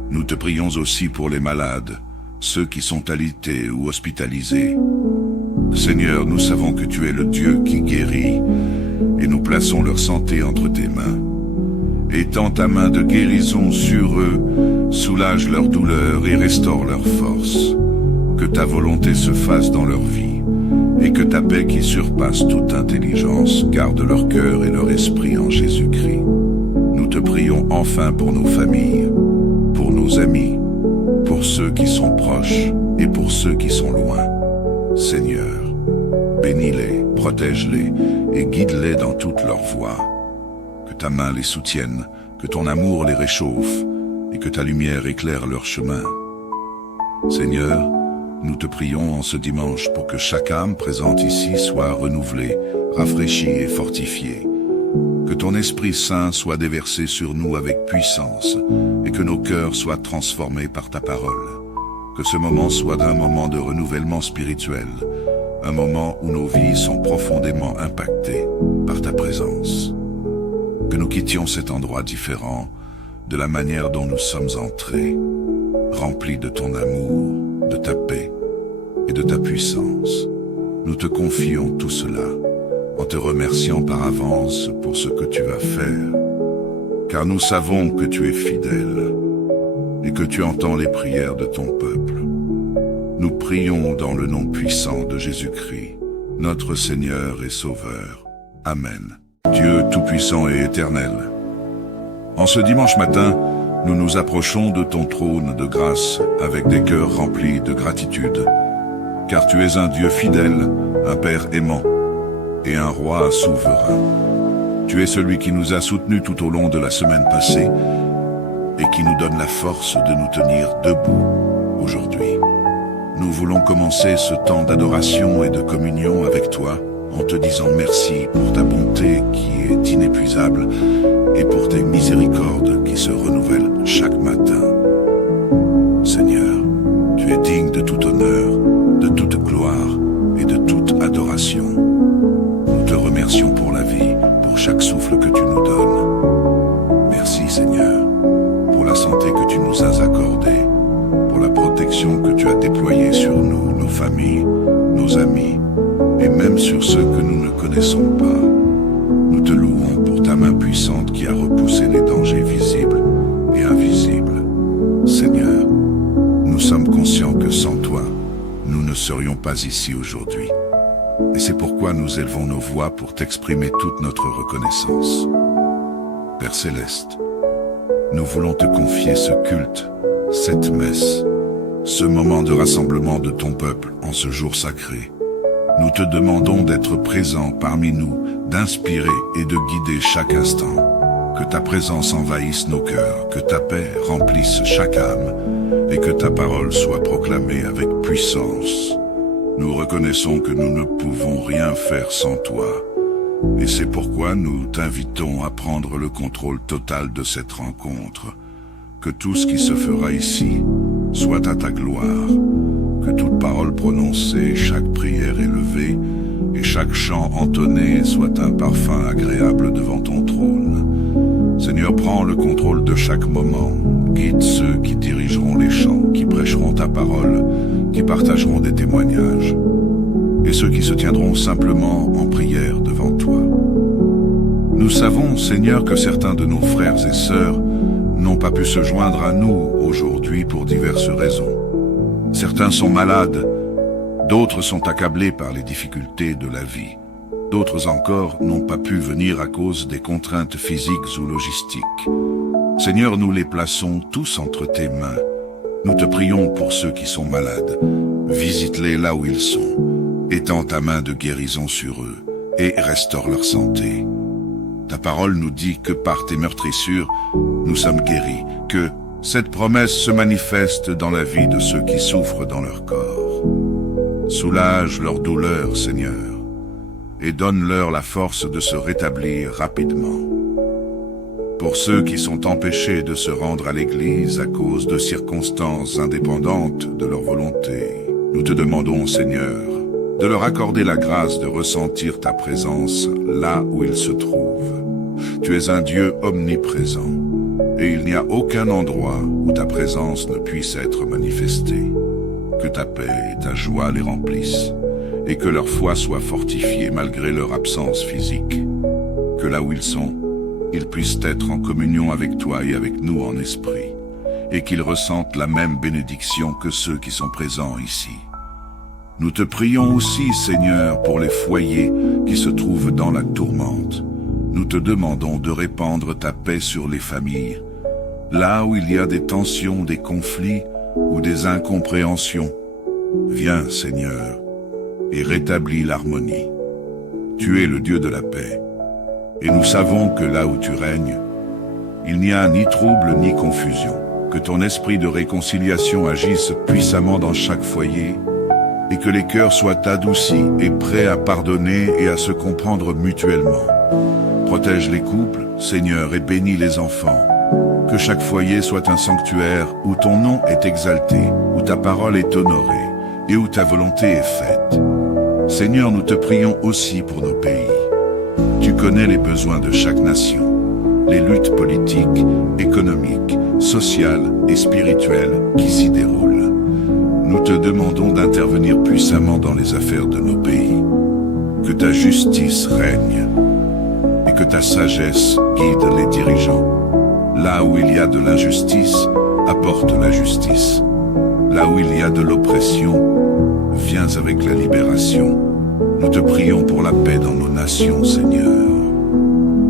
Nous te prions aussi pour les malades, ceux qui sont alités ou hospitalisés. Seigneur, nous savons que tu es le Dieu qui guérit et nous plaçons leur santé entre tes mains. Étends ta main de guérison sur eux, soulage leur douleur et restaure leur force. Que ta volonté se fasse dans leur vie et que ta paix qui surpasse toute intelligence garde leur cœur et leur esprit en Jésus-Christ. Nous te prions enfin pour nos familles, pour nos amis, pour ceux qui sont proches et pour ceux qui sont loin. Seigneur, bénis-les, protège-les et guide-les dans toutes leurs voies. Que ta main les soutienne, que ton amour les réchauffe et que ta lumière éclaire leur chemin. Seigneur, nous te prions en ce dimanche pour que chaque âme présente ici soit renouvelée, rafraîchie et fortifiée. Que ton Esprit Saint soit déversé sur nous avec puissance et que nos cœurs soient transformés par ta parole. Que ce moment soit un moment de renouvellement spirituel, un moment où nos vies sont profondément impactées par ta présence. Que nous quittions cet endroit différent de la manière dont nous sommes entrés, remplis de ton amour, de ta paix et de ta puissance. Nous te confions tout cela en te remerciant par avance pour ce que tu vas faire, car nous savons que tu es fidèle et que tu entends les prières de ton peuple. Nous prions dans le nom puissant de Jésus-Christ, notre Seigneur et Sauveur. Amen. Dieu tout-puissant et éternel, en ce dimanche matin, nous nous approchons de ton trône de grâce avec des cœurs remplis de gratitude, car tu es un Dieu fidèle, un Père aimant et un Roi souverain. Tu es celui qui nous a soutenus tout au long de la semaine passée et qui nous donne la force de nous tenir debout aujourd'hui. Nous voulons commencer ce temps d'adoration et de communion avec toi en te disant merci pour ta bonté qui est inépuisable et pour tes miséricordes qui se renouvellent chaque matin. Seigneur, tu es digne de tout honneur, de toute gloire et de toute adoration. Nous te remercions pour la vie, pour chaque souffle que tu nous donnes. Merci Seigneur, pour la santé que tu nous as accordée, pour la protection que tu as déployée sur nous, nos familles, nos amis, et même sur ceux que nous ne connaissons pas. Nous te louons pour ta main puissante qui a repoussé les dangers visibles et invisibles. Seigneur, nous sommes conscients que sans toi, nous ne serions pas ici aujourd'hui. Et c'est pourquoi nous élevons nos voix pour t'exprimer toute notre reconnaissance. Père Céleste, nous voulons te confier ce culte, cette messe, ce moment de rassemblement de ton peuple en ce jour sacré. Nous te demandons d'être présent parmi nous, d'inspirer et de guider chaque instant. Que ta présence envahisse nos cœurs, que ta paix remplisse chaque âme et que ta parole soit proclamée avec puissance. Nous reconnaissons que nous ne pouvons rien faire sans toi. Et c'est pourquoi nous t'invitons à prendre le contrôle total de cette rencontre. Que tout ce qui se fera ici soit à ta gloire. Que toute parole prononcée, chaque prière élevée et chaque chant entonné soit un parfum agréable devant ton trône. Seigneur, prends le contrôle de chaque moment. Guide ceux qui dirigeront les chants, qui prêcheront ta parole, qui partageront des témoignages, et ceux qui se tiendront simplement en prière devant toi. Nous savons, Seigneur, que certains de nos frères et sœurs n'ont pas pu se joindre à nous aujourd'hui pour diverses raisons. Certains sont malades, d'autres sont accablés par les difficultés de la vie. D'autres encore n'ont pas pu venir à cause des contraintes physiques ou logistiques. Seigneur, nous les plaçons tous entre tes mains. Nous te prions pour ceux qui sont malades. Visite-les là où ils sont. Étends ta main de guérison sur eux et restaure leur santé. Ta parole nous dit que par tes meurtrissures, nous sommes guéris, que cette promesse se manifeste dans la vie de ceux qui souffrent dans leur corps. Soulage leur douleur, Seigneur, et donne-leur la force de se rétablir rapidement. Pour ceux qui sont empêchés de se rendre à l'Église à cause de circonstances indépendantes de leur volonté, nous te demandons, Seigneur, de leur accorder la grâce de ressentir ta présence là où ils se trouvent. Tu es un Dieu omniprésent, et il n'y a aucun endroit où ta présence ne puisse être manifestée. Que ta paix et ta joie les remplissent, et que leur foi soit fortifiée malgré leur absence physique. Que là où ils sont, ils puissent être en communion avec toi et avec nous en esprit, et qu'ils ressentent la même bénédiction que ceux qui sont présents ici. Nous te prions aussi, Seigneur, pour les foyers qui se trouvent dans la tourmente. Nous te demandons de répandre ta paix sur les familles, là où il y a des tensions, des conflits ou des incompréhensions. Viens, Seigneur, et rétablis l'harmonie. Tu es le Dieu de la paix, et nous savons que là où tu règnes, il n'y a ni trouble ni confusion. Que ton esprit de réconciliation agisse puissamment dans chaque foyer, et que les cœurs soient adoucis et prêts à pardonner et à se comprendre mutuellement. Protège les couples, Seigneur, et bénis les enfants. Que chaque foyer soit un sanctuaire où ton nom est exalté, où ta parole est honorée, et où ta volonté est faite. Seigneur, nous te prions aussi pour nos pays. Tu connais les besoins de chaque nation, les luttes politiques, économiques, sociales et spirituelles qui s'y déroulent. Nous te demandons d'intervenir puissamment dans les affaires de nos pays. Que ta justice règne et que ta sagesse guide les dirigeants. Là où il y a de l'injustice, apporte la justice. Là où il y a de l'oppression, viens avec la libération. Nous te prions pour la paix dans nos nations, Seigneur.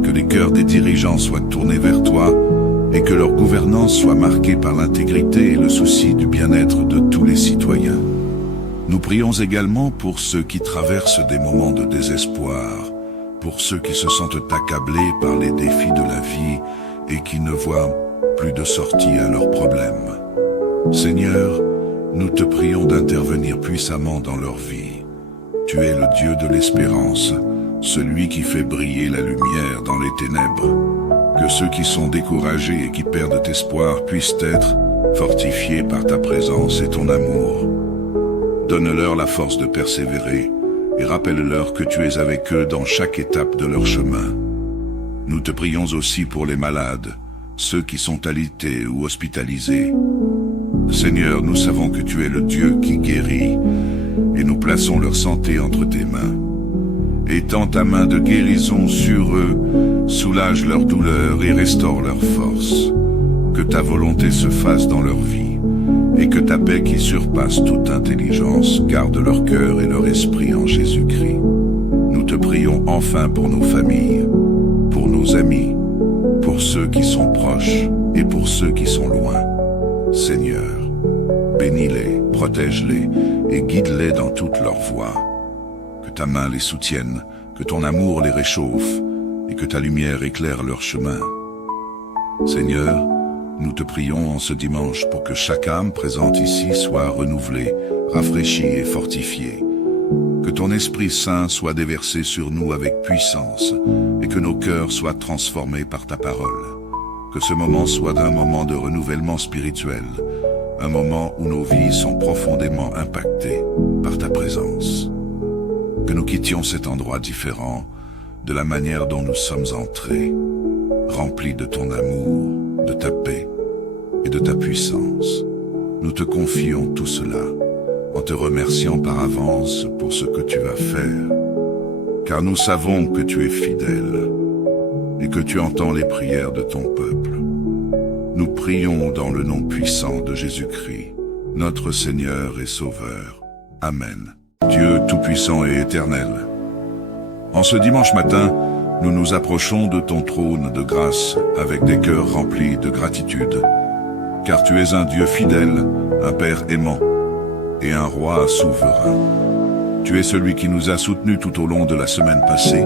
Que les cœurs des dirigeants soient tournés vers toi et que leur gouvernance soit marquée par l'intégrité et le souci du bien-être de tous les citoyens. Nous prions également pour ceux qui traversent des moments de désespoir, pour ceux qui se sentent accablés par les défis de la vie et qui ne voient plus de sortie à leurs problèmes. Seigneur, nous te prions d'intervenir puissamment dans leur vie. Tu es le Dieu de l'espérance, celui qui fait briller la lumière dans les ténèbres. Que ceux qui sont découragés et qui perdent espoir puissent être fortifiés par ta présence et ton amour. Donne-leur la force de persévérer et rappelle-leur que tu es avec eux dans chaque étape de leur chemin. Nous te prions aussi pour les malades, ceux qui sont alités ou hospitalisés. Seigneur, nous savons que tu es le Dieu qui guérit et nous plaçons leur santé entre tes mains. Étends ta main de guérison sur eux, soulage leur douleur et restaure leur force. Que ta volonté se fasse dans leur vie, et que ta paix qui surpasse toute intelligence garde leur cœur et leur esprit en Jésus-Christ. Nous te prions enfin pour nos familles, pour nos amis, pour ceux qui sont proches et pour ceux qui sont loin. Seigneur, bénis-les, protège-les et guide-les dans toutes leurs voies. Que ta main les soutienne, que ton amour les réchauffe et que ta lumière éclaire leur chemin. Seigneur, nous te prions en ce dimanche pour que chaque âme présente ici soit renouvelée, rafraîchie et fortifiée. Que ton Esprit Saint soit déversé sur nous avec puissance et que nos cœurs soient transformés par ta parole. Que ce moment soit un moment de renouvellement spirituel, un moment où nos vies sont profondément impactées par ta présence. Que nous quittions cet endroit différent de la manière dont nous sommes entrés, remplis de ton amour, de ta paix et de ta puissance. Nous te confions tout cela en te remerciant par avance pour ce que tu vas faire, car nous savons que tu es fidèle et que tu entends les prières de ton peuple. Nous prions dans le nom puissant de Jésus-Christ, notre Seigneur et Sauveur. Amen. Dieu tout-puissant et éternel, en ce dimanche matin, nous nous approchons de ton trône de grâce avec des cœurs remplis de gratitude, car tu es un Dieu fidèle, un Père aimant et un Roi souverain. Tu es celui qui nous a soutenus tout au long de la semaine passée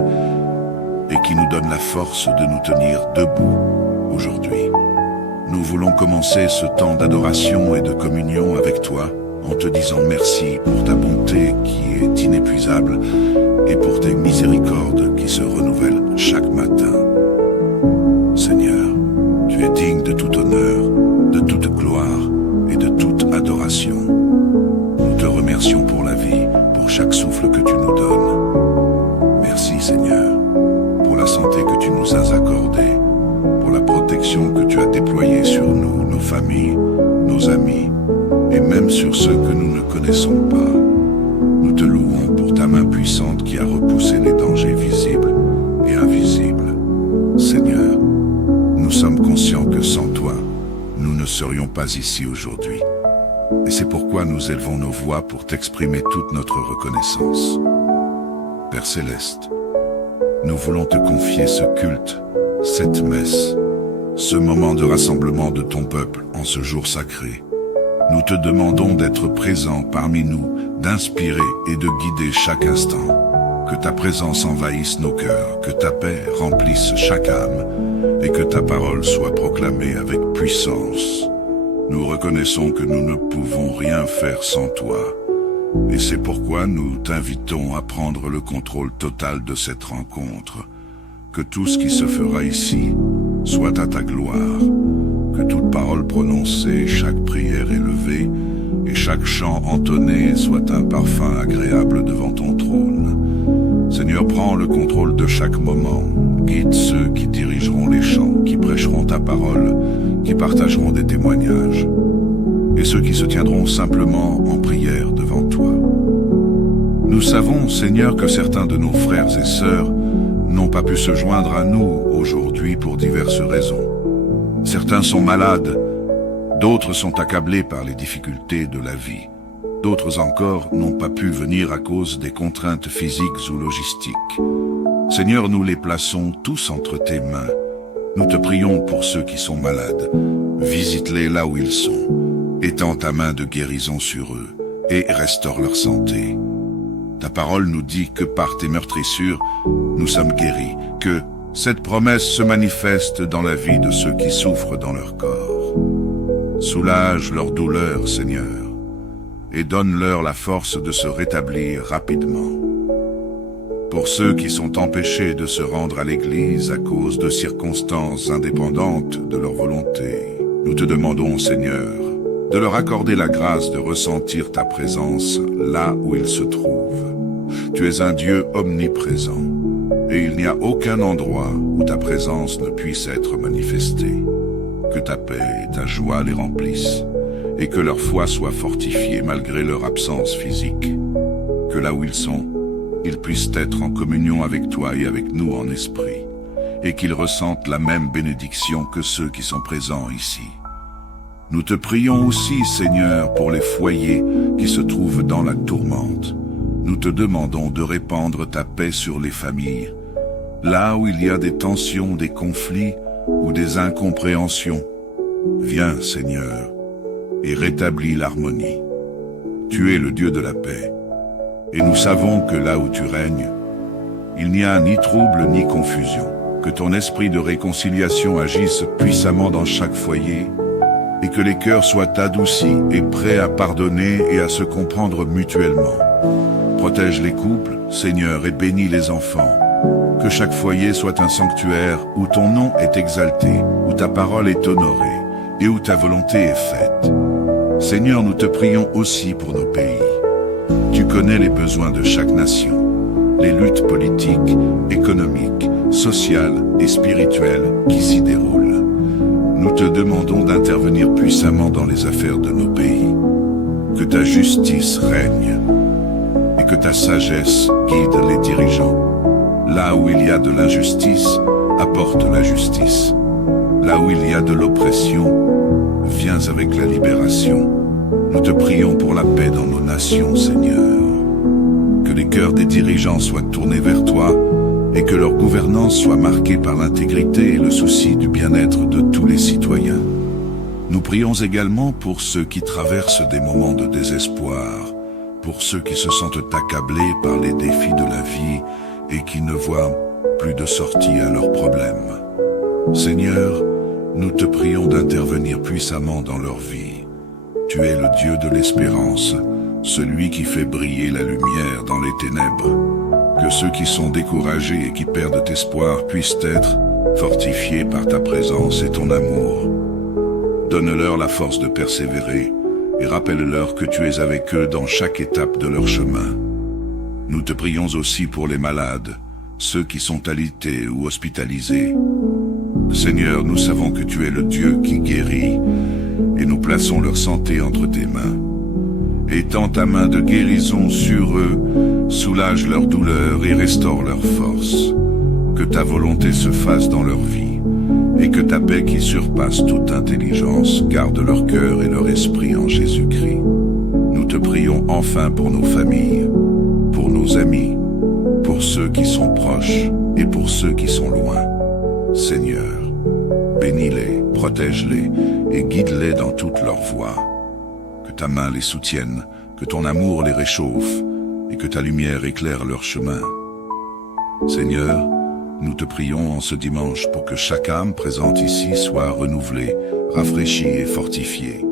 et qui nous donne la force de nous tenir debout aujourd'hui. Nous voulons commencer ce temps d'adoration et de communion avec toi en te disant merci pour ta bonté qui est inépuisable et pour tes miséricordes qui se renouvellent chaque matin. Seigneur, tu es digne de tout honneur, de toute gloire et de toute adoration. Nous te remercions pour la vie, pour chaque souffle que tu nous donnes. Merci Seigneur, pour la santé que tu nous as accordée, pour la protection que tu as déployée sur nous, nos familles, nos amis, et même sur ceux que nous ne connaissons pas. Nous te louons pour ta main puissante qui a repoussé les dangers visibles et invisibles. Seigneur, nous sommes conscients que sans toi, nous ne serions pas ici aujourd'hui. Et c'est pourquoi nous élevons nos voix pour t'exprimer toute notre reconnaissance. Père Céleste, nous voulons te confier ce culte, cette messe, ce moment de rassemblement de ton peuple en ce jour sacré. Nous te demandons d'être présent parmi nous, d'inspirer et de guider chaque instant. Que ta présence envahisse nos cœurs, que ta paix remplisse chaque âme et que ta parole soit proclamée avec puissance. Nous reconnaissons que nous ne pouvons rien faire sans toi. Et c'est pourquoi nous t'invitons à prendre le contrôle total de cette rencontre. Que tout ce qui se fera ici soit à ta gloire. Que toute parole prononcée, chaque prière élevée et chaque chant entonné soit un parfum agréable devant ton trône. Seigneur, prends le contrôle de chaque moment. Guide ceux qui dirigeront les chants, qui prêcheront ta parole, qui partageront des témoignages, et ceux qui se tiendront simplement en prière devant toi. Nous savons, Seigneur, que certains de nos frères et sœurs n'ont pas pu se joindre à nous aujourd'hui pour diverses raisons. Certains sont malades, d'autres sont accablés par les difficultés de la vie. D'autres encore n'ont pas pu venir à cause des contraintes physiques ou logistiques. Seigneur, nous les plaçons tous entre tes mains. Nous te prions pour ceux qui sont malades. Visite-les là où ils sont. Étends ta main de guérison sur eux et restaure leur santé. Ta parole nous dit que par tes meurtrissures, nous sommes guéris, que cette promesse se manifeste dans la vie de ceux qui souffrent dans leur corps. Soulage leur douleur, Seigneur, et donne-leur la force de se rétablir rapidement. Pour ceux qui sont empêchés de se rendre à l'église à cause de circonstances indépendantes de leur volonté, nous te demandons, Seigneur, de leur accorder la grâce de ressentir ta présence là où ils se trouvent. Tu es un Dieu omniprésent, et il n'y a aucun endroit où ta présence ne puisse être manifestée. Que ta paix et ta joie les remplissent, et que leur foi soit fortifiée malgré leur absence physique. Que là où ils sont, ils puissent être en communion avec toi et avec nous en esprit, et qu'ils ressentent la même bénédiction que ceux qui sont présents ici. Nous te prions aussi, Seigneur, pour les foyers qui se trouvent dans la tourmente. Nous te demandons de répandre ta paix sur les familles, là où il y a des tensions, des conflits ou des incompréhensions. Viens, Seigneur, et rétablis l'harmonie. Tu es le Dieu de la paix, et nous savons que là où tu règnes, il n'y a ni trouble ni confusion. Que ton esprit de réconciliation agisse puissamment dans chaque foyer, et que les cœurs soient adoucis et prêts à pardonner et à se comprendre mutuellement. Protège les couples, Seigneur, et bénis les enfants. Que chaque foyer soit un sanctuaire où ton nom est exalté, où ta parole est honorée, et où ta volonté est faite. Seigneur, nous te prions aussi pour nos pays. Tu connais les besoins de chaque nation, les luttes politiques, économiques, sociales et spirituelles qui s'y déroulent. Nous te demandons d'intervenir puissamment dans les affaires de nos pays. Que ta justice règne et que ta sagesse guide les dirigeants. Là où il y a de l'injustice, apporte la justice. Là où il y a de l'oppression, viens avec la libération. Nous te prions pour la paix dans nos nations, Seigneur. Que les cœurs des dirigeants soient tournés vers toi et que leur gouvernance soit marquée par l'intégrité et le souci du bien-être de tous les citoyens. Nous prions également pour ceux qui traversent des moments de désespoir, pour ceux qui se sentent accablés par les défis de la vie et qui ne voient plus de sortie à leurs problèmes. Seigneur, nous te prions d'intervenir puissamment dans leur vie. Tu es le Dieu de l'espérance, celui qui fait briller la lumière dans les ténèbres. Que ceux qui sont découragés et qui perdent espoir puissent être fortifiés par ta présence et ton amour. Donne-leur la force de persévérer et rappelle-leur que tu es avec eux dans chaque étape de leur chemin. Nous te prions aussi pour les malades, ceux qui sont alités ou hospitalisés. Seigneur, nous savons que tu es le Dieu qui guérit et nous plaçons leur santé entre tes mains. Étends ta main de guérison sur eux, soulage leur douleur et restaure leur force. Que ta volonté se fasse dans leur vie et que ta paix qui surpasse toute intelligence garde leur cœur et leur esprit en Jésus-Christ. Nous te prions enfin pour nos familles, pour nos amis, pour ceux qui sont proches et pour ceux qui sont loin. Seigneur, bénis-les, protège-les et guide-les dans toutes leurs voies. Que ta main les soutienne, que ton amour les réchauffe et que ta lumière éclaire leur chemin. Seigneur, nous te prions en ce dimanche pour que chaque âme présente ici soit renouvelée, rafraîchie et fortifiée.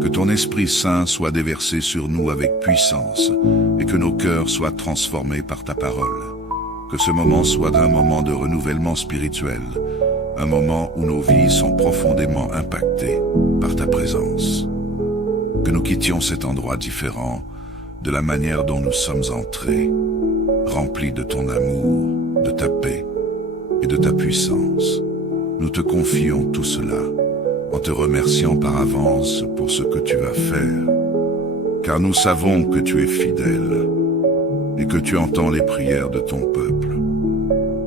Que ton Esprit Saint soit déversé sur nous avec puissance et que nos cœurs soient transformés par ta parole. Que ce moment soit un moment de renouvellement spirituel, un moment où nos vies sont profondément impactées par ta présence. Que nous quittions cet endroit différent de la manière dont nous sommes entrés, remplis de ton amour, de ta paix et de ta puissance. Nous te confions tout cela en te remerciant par avance pour ce que tu vas faire, car nous savons que tu es fidèle et que tu entends les prières de ton peuple.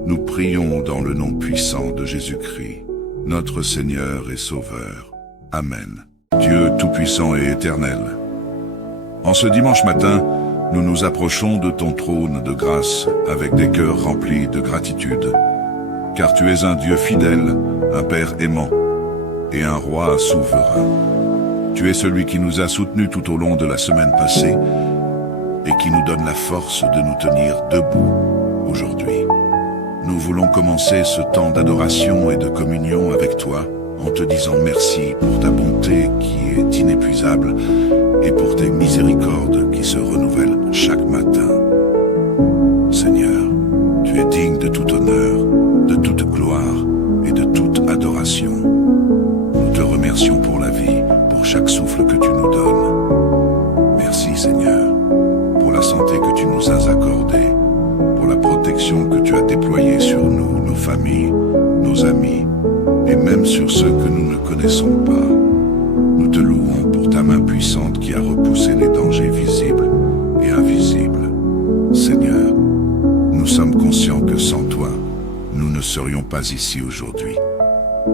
Nous prions dans le nom puissant de Jésus-Christ, notre Seigneur et Sauveur. Amen. Dieu tout-puissant et éternel, en ce dimanche matin, nous nous approchons de ton trône de grâce avec des cœurs remplis de gratitude, car tu es un Dieu fidèle, un Père aimant et un Roi souverain. Tu es celui qui nous a soutenus tout au long de la semaine passée et qui nous donne la force de nous tenir debout aujourd'hui. Nous voulons commencer ce temps d'adoration et de communion avec toi en te disant merci pour ta bonté qui est inépuisable et pour tes miséricordes qui se renouvellent chaque matin. Seigneur, tu es digne de tout honneur, de toute gloire et de toute adoration. Nous te remercions pour la vie, pour chaque souffle que tu nous donnes. Merci Seigneur, pour la santé que tu nous as accordée, pour la protection que tu as déployée sur nous, nos familles, nos amis, et même sur ceux que nous ne connaissons pas. Nous te louons pour ta main puissante qui a repoussé les dangers visibles et invisibles. Seigneur, nous sommes conscients que sans toi, nous ne serions pas ici aujourd'hui.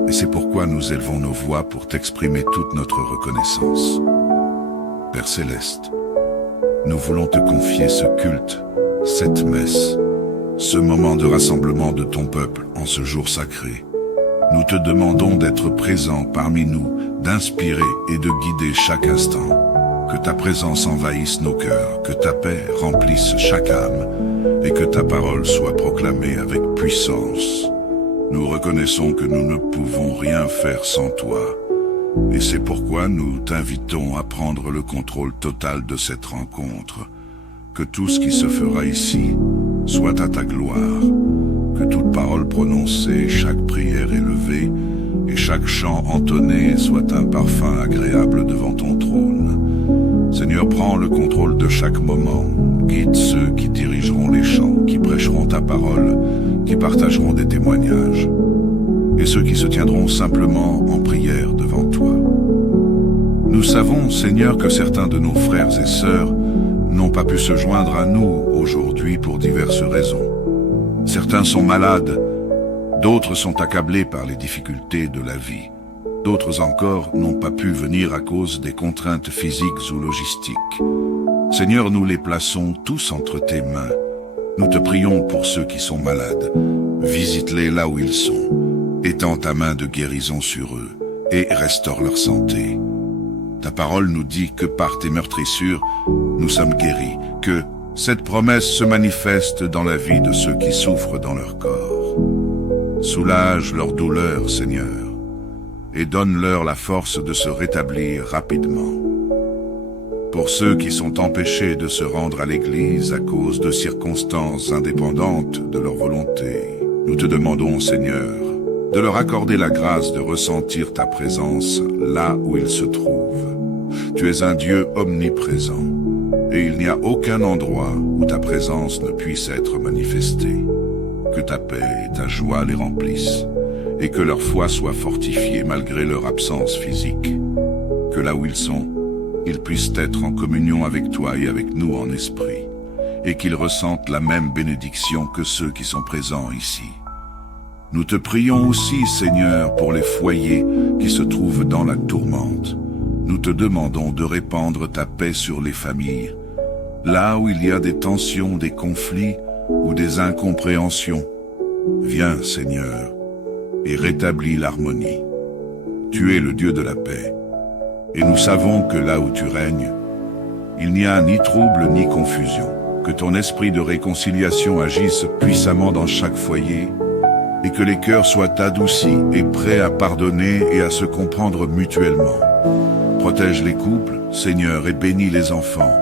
Et c'est pourquoi nous élevons nos voix pour t'exprimer toute notre reconnaissance. Père Céleste, nous voulons te confier ce culte, cette messe, ce moment de rassemblement de ton peuple en ce jour sacré. Nous te demandons d'être présent parmi nous, d'inspirer et de guider chaque instant. Que ta présence envahisse nos cœurs, que ta paix remplisse chaque âme et que ta parole soit proclamée avec puissance. Nous reconnaissons que nous ne pouvons rien faire sans toi. Et c'est pourquoi nous t'invitons à prendre le contrôle total de cette rencontre. Que tout ce qui se fera ici soit à ta gloire. Que toute parole prononcée, chaque prière élevée et chaque chant entonné soit un parfum agréable devant ton trône. Seigneur, prends le contrôle de chaque moment. Guide ceux qui dirigeront les chants, qui prêcheront ta parole, qui partageront des témoignages, et ceux qui se tiendront simplement en prière devant toi. Nous savons, Seigneur, que certains de nos frères et sœurs n'ont pas pu se joindre à nous aujourd'hui pour diverses raisons. Certains sont malades, d'autres sont accablés par les difficultés de la vie. D'autres encore n'ont pas pu venir à cause des contraintes physiques ou logistiques. Seigneur, nous les plaçons tous entre tes mains. Nous te prions pour ceux qui sont malades. Visite-les là où ils sont. Étends ta main de guérison sur eux et restaure leur santé. Ta parole nous dit que par tes meurtrissures, nous sommes guéris, que cette promesse se manifeste dans la vie de ceux qui souffrent dans leur corps. Soulage leur douleur, Seigneur, et donne-leur la force de se rétablir rapidement. Pour ceux qui sont empêchés de se rendre à l'Église à cause de circonstances indépendantes de leur volonté, nous te demandons, Seigneur, de leur accorder la grâce de ressentir ta présence là où ils se trouvent. Tu es un Dieu omniprésent, et il n'y a aucun endroit où ta présence ne puisse être manifestée. Que ta paix et ta joie les remplissent, et que leur foi soit fortifiée malgré leur absence physique. Que là où ils sont, ils puissent être en communion avec toi et avec nous en esprit, et qu'ils ressentent la même bénédiction que ceux qui sont présents ici. Nous te prions aussi, Seigneur, pour les foyers qui se trouvent dans la tourmente. Nous te demandons de répandre ta paix sur les familles, là où il y a des tensions, des conflits ou des incompréhensions. Viens, Seigneur, et rétablis l'harmonie. Tu es le Dieu de la paix, et nous savons que là où tu règnes, il n'y a ni trouble ni confusion. Que ton esprit de réconciliation agisse puissamment dans chaque foyer, et que les cœurs soient adoucis et prêts à pardonner et à se comprendre mutuellement. Protège les couples, Seigneur, et bénis les enfants.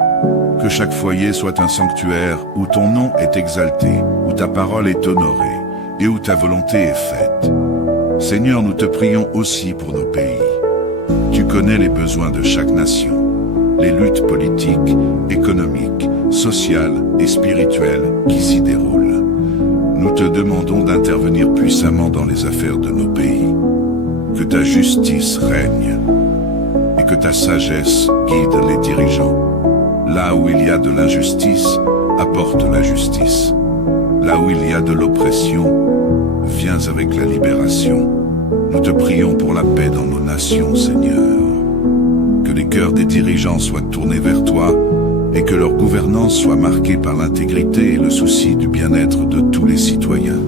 Que chaque foyer soit un sanctuaire où ton nom est exalté, où ta parole est honorée, et où ta volonté est faite. Seigneur, nous te prions aussi pour nos pays. Tu connais les besoins de chaque nation, les luttes politiques, économiques, sociales et spirituelles qui s'y déroulent. Nous te demandons d'intervenir puissamment dans les affaires de nos pays. Que ta justice règne et que ta sagesse guide les dirigeants. Là où il y a de l'injustice, apporte la justice. Là où il y a de l'oppression, viens avec la libération. Nous te prions pour la paix dans nos nations, Seigneur. Que les cœurs des dirigeants soient tournés vers toi et que leur gouvernance soit marquée par l'intégrité et le souci du bien-être de tous les citoyens.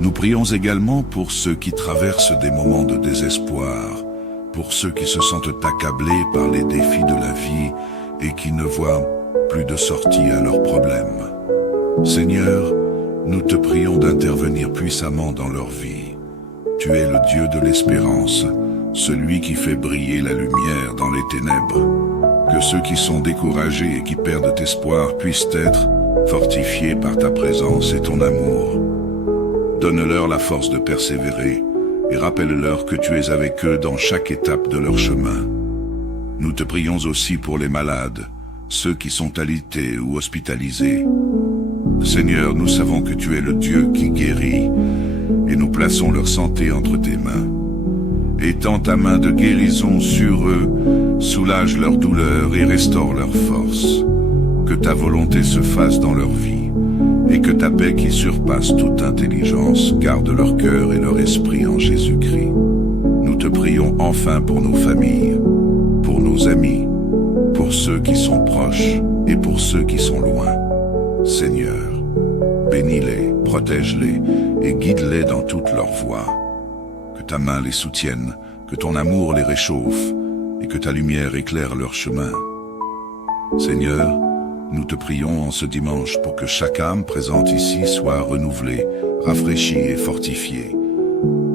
Nous prions également pour ceux qui traversent des moments de désespoir, pour ceux qui se sentent accablés par les défis de la vie et qui ne voient plus de sortie à leurs problèmes. Seigneur, nous te prions d'intervenir puissamment dans leur vie. Tu es le Dieu de l'espérance, celui qui fait briller la lumière dans les ténèbres. Que ceux qui sont découragés et qui perdent espoir puissent être fortifiés par ta présence et ton amour. Donne-leur la force de persévérer et rappelle-leur que tu es avec eux dans chaque étape de leur chemin. Nous te prions aussi pour les malades, ceux qui sont alités ou hospitalisés. Seigneur, nous savons que tu es le Dieu qui guérit et nous plaçons leur santé entre tes mains. Étends ta main de guérison sur eux, soulage leur douleur et restaure leur force. Que ta volonté se fasse dans leur vie, et que ta paix qui surpasse toute intelligence garde leur cœur et leur esprit en Jésus-Christ. Nous te prions enfin pour nos familles, pour nos amis, pour ceux qui sont proches et pour ceux qui sont loin. Seigneur, bénis-les, protège-les et guide-les dans toutes leurs voies. Que ta main les soutienne, que ton amour les réchauffe, et que ta lumière éclaire leur chemin. Seigneur, nous te prions en ce dimanche pour que chaque âme présente ici soit renouvelée, rafraîchie et fortifiée.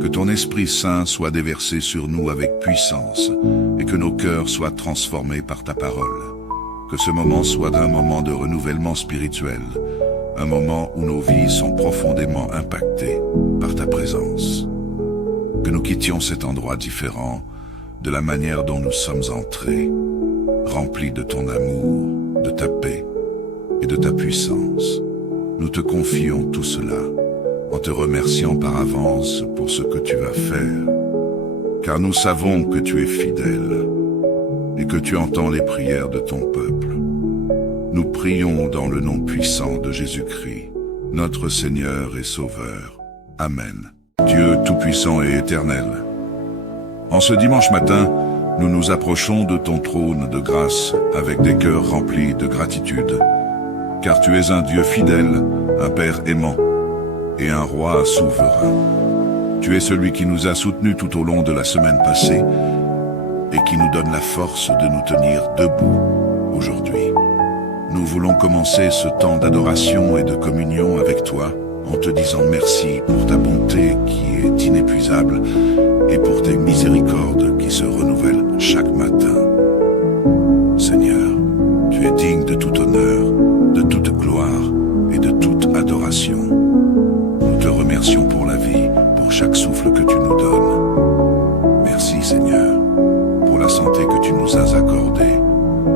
Que ton Esprit Saint soit déversé sur nous avec puissance, et que nos cœurs soient transformés par ta parole. Que ce moment soit un moment de renouvellement spirituel, un moment où nos vies sont profondément impactées par ta présence. Que nous quittions cet endroit différent de la manière dont nous sommes entrés, remplis de ton amour, de ta paix et de ta puissance. Nous te confions tout cela en te remerciant par avance pour ce que tu vas faire, car nous savons que tu es fidèle et que tu entends les prières de ton peuple. Nous prions dans le nom puissant de Jésus-Christ, notre Seigneur et Sauveur. Amen. Dieu tout-puissant et éternel, en ce dimanche matin, nous nous approchons de ton trône de grâce avec des cœurs remplis de gratitude, car tu es un Dieu fidèle, un Père aimant et un Roi souverain. Tu es celui qui nous a soutenus tout au long de la semaine passée et qui nous donne la force de nous tenir debout aujourd'hui. Nous voulons commencer ce temps d'adoration et de communion avec toi en te disant merci pour ta bonté qui est inépuisable et pour tes miséricordes qui se renouvellent chaque matin. Seigneur, tu es digne de tout honneur, de toute gloire et de toute adoration. Nous te remercions pour la vie, pour chaque souffle que tu nous donnes. Merci Seigneur, pour la santé que tu nous as accordée,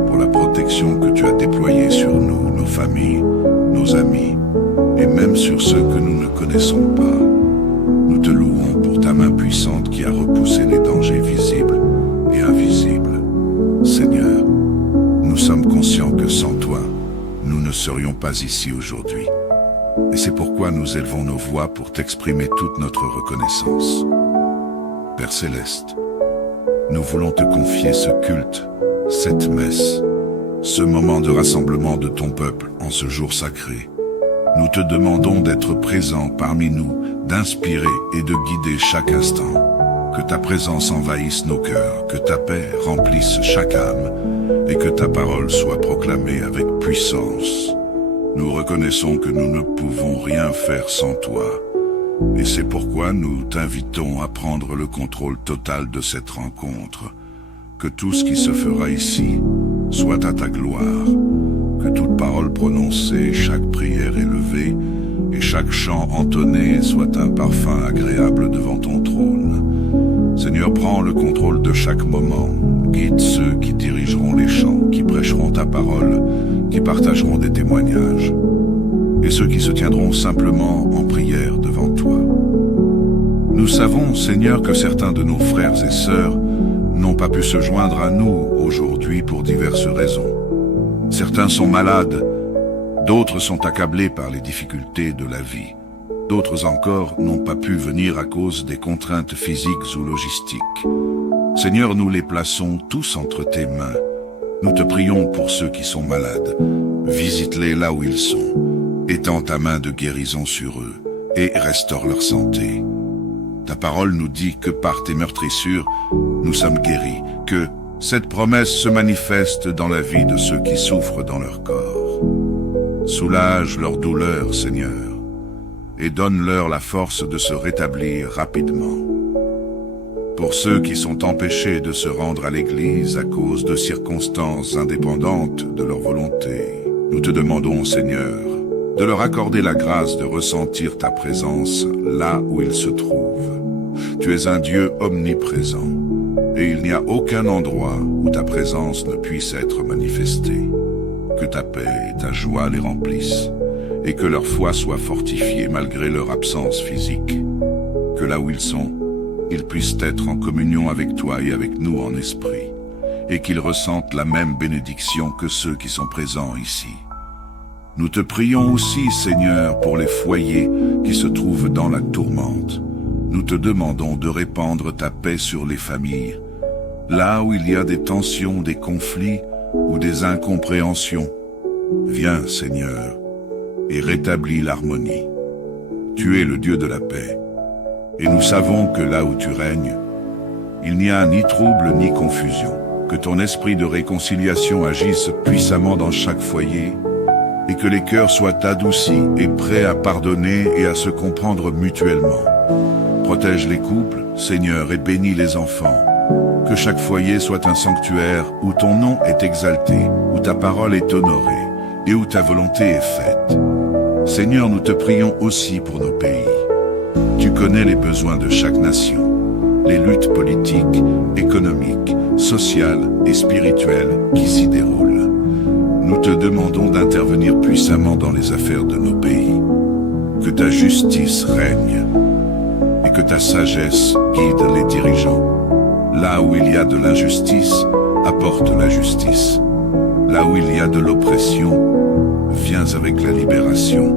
pour la protection que tu as déployée sur nous, nos familles, nos amis, et même sur ceux que nous ne connaissons pas. Nous te louons pour ta main puissante qui a repoussé les dangers visibles et invisibles. Seigneur, nous sommes conscients que sans toi, nous ne serions pas ici aujourd'hui. Et c'est pourquoi nous élevons nos voix pour t'exprimer toute notre reconnaissance. Père Céleste, nous voulons te confier ce culte, cette messe, ce moment de rassemblement de ton peuple en ce jour sacré. Nous te demandons d'être présent parmi nous, d'inspirer et de guider chaque instant. Que ta présence envahisse nos cœurs, que ta paix remplisse chaque âme et que ta parole soit proclamée avec puissance. Nous reconnaissons que nous ne pouvons rien faire sans toi. Et c'est pourquoi nous t'invitons à prendre le contrôle total de cette rencontre. Que tout ce qui se fera ici soit à ta gloire. Que toute parole prononcée, chaque prière élevée et chaque chant entonné soit un parfum agréable devant ton trône. Seigneur, prends le contrôle de chaque moment. Guide ceux qui dirigeront les chants, qui prêcheront ta parole, qui partageront des témoignages, et ceux qui se tiendront simplement en prière devant toi. Nous savons, Seigneur, que certains de nos frères et sœurs n'ont pas pu se joindre à nous aujourd'hui pour diverses raisons. Certains sont malades, d'autres sont accablés par les difficultés de la vie. D'autres encore n'ont pas pu venir à cause des contraintes physiques ou logistiques. Seigneur, nous les plaçons tous entre tes mains. Nous te prions pour ceux qui sont malades. Visite-les là où ils sont. Étends ta main de guérison sur eux et restaure leur santé. Ta parole nous dit que par tes meurtrissures, nous sommes guéris, que cette promesse se manifeste dans la vie de ceux qui souffrent dans leur corps. Soulage leur douleur, Seigneur, et donne-leur la force de se rétablir rapidement. Pour ceux qui sont empêchés de se rendre à l'église à cause de circonstances indépendantes de leur volonté, nous te demandons, Seigneur, de leur accorder la grâce de ressentir ta présence là où ils se trouvent. Tu es un Dieu omniprésent, et il n'y a aucun endroit où ta présence ne puisse être manifestée. Que ta paix et ta joie les remplissent, et que leur foi soit fortifiée malgré leur absence physique. Que là où ils sont, ils puissent être en communion avec toi et avec nous en esprit, et qu'ils ressentent la même bénédiction que ceux qui sont présents ici. Nous te prions aussi, Seigneur, pour les foyers qui se trouvent dans la tourmente. Nous te demandons de répandre ta paix sur les familles, là où il y a des tensions, des conflits ou des incompréhensions. Viens, Seigneur, et rétablis l'harmonie. Tu es le Dieu de la paix, et nous savons que là où tu règnes, il n'y a ni trouble ni confusion. Que ton esprit de réconciliation agisse puissamment dans chaque foyer, et que les cœurs soient adoucis et prêts à pardonner et à se comprendre mutuellement. Protège les couples, Seigneur, et bénis les enfants. Que chaque foyer soit un sanctuaire où ton nom est exalté, où ta parole est honorée, et où ta volonté est faite. Seigneur, nous te prions aussi pour nos pays. Tu connais les besoins de chaque nation, les luttes politiques, économiques, sociales et spirituelles qui s'y déroulent. Nous te demandons d'intervenir puissamment dans les affaires de nos pays. Que ta justice règne et que ta sagesse guide les dirigeants. Là où il y a de l'injustice, apporte la justice. Là où il y a de l'oppression, viens avec la libération.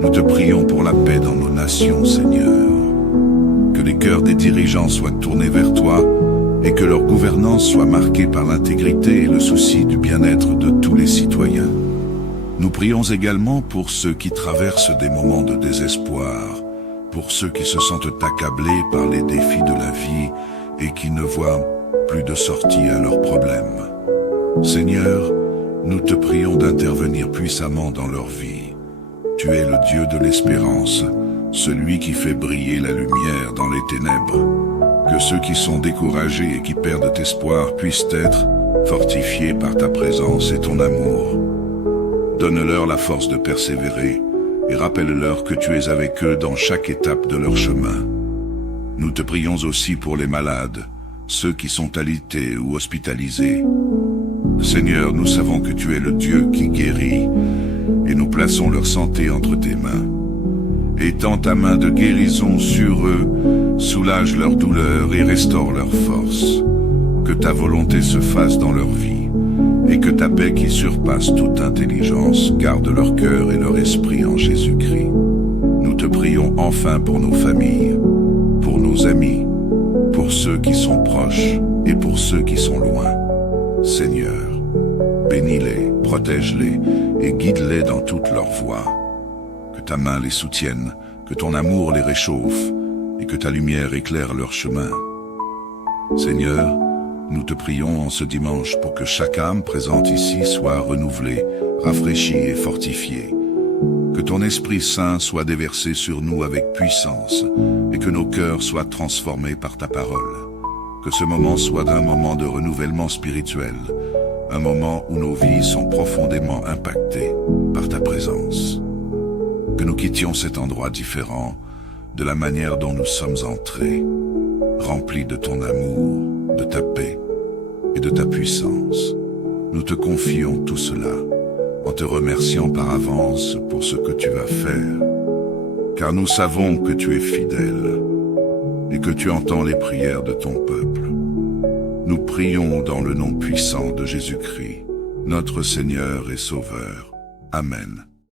Nous te prions pour la paix dans nos nations, Seigneur. Que les cœurs des dirigeants soient tournés vers toi et que leur gouvernance soit marquée par l'intégrité et le souci du bien-être de tous les citoyens. Nous prions également pour ceux qui traversent des moments de désespoir, pour ceux qui se sentent accablés par les défis de la vie et qui ne voient plus de sortie à leurs problèmes. Seigneur, nous te prions d'intervenir puissamment dans leur vie. Tu es le Dieu de l'espérance, celui qui fait briller la lumière dans les ténèbres. Que ceux qui sont découragés et qui perdent espoir puissent être fortifiés par ta présence et ton amour. Donne-leur la force de persévérer et rappelle-leur que tu es avec eux dans chaque étape de leur chemin. Nous te prions aussi pour les malades, ceux qui sont alités ou hospitalisés. Seigneur, nous savons que tu es le Dieu qui guérit et nous plaçons leur santé entre tes mains. Étends ta main de guérison sur eux, soulage leur douleur et restaure leur force. Que ta volonté se fasse dans leur vie et que ta paix qui surpasse toute intelligence garde leur cœur et leur esprit en Jésus-Christ. Nous te prions enfin pour nos familles, pour nos amis, pour ceux qui sont proches et pour ceux qui sont loin. Seigneur, bénis-les, protège-les et guide-les dans toutes leurs voies. Que ta main les soutienne, que ton amour les réchauffe et que ta lumière éclaire leur chemin. Seigneur, nous te prions en ce dimanche pour que chaque âme présente ici soit renouvelée, rafraîchie et fortifiée. Que ton Esprit Saint soit déversé sur nous avec puissance et que nos cœurs soient transformés par ta parole. Que ce moment soit un moment de renouvellement spirituel, un moment où nos vies sont profondément impactées par ta présence. Que nous quittions cet endroit différent de la manière dont nous sommes entrés, remplis de ton amour, de ta paix et de ta puissance. Nous te confions tout cela en te remerciant par avance pour ce que tu vas faire, car nous savons que tu es fidèle et que tu entends les prières de ton peuple. Nous prions dans le nom puissant de Jésus-Christ, notre Seigneur et Sauveur. Amen.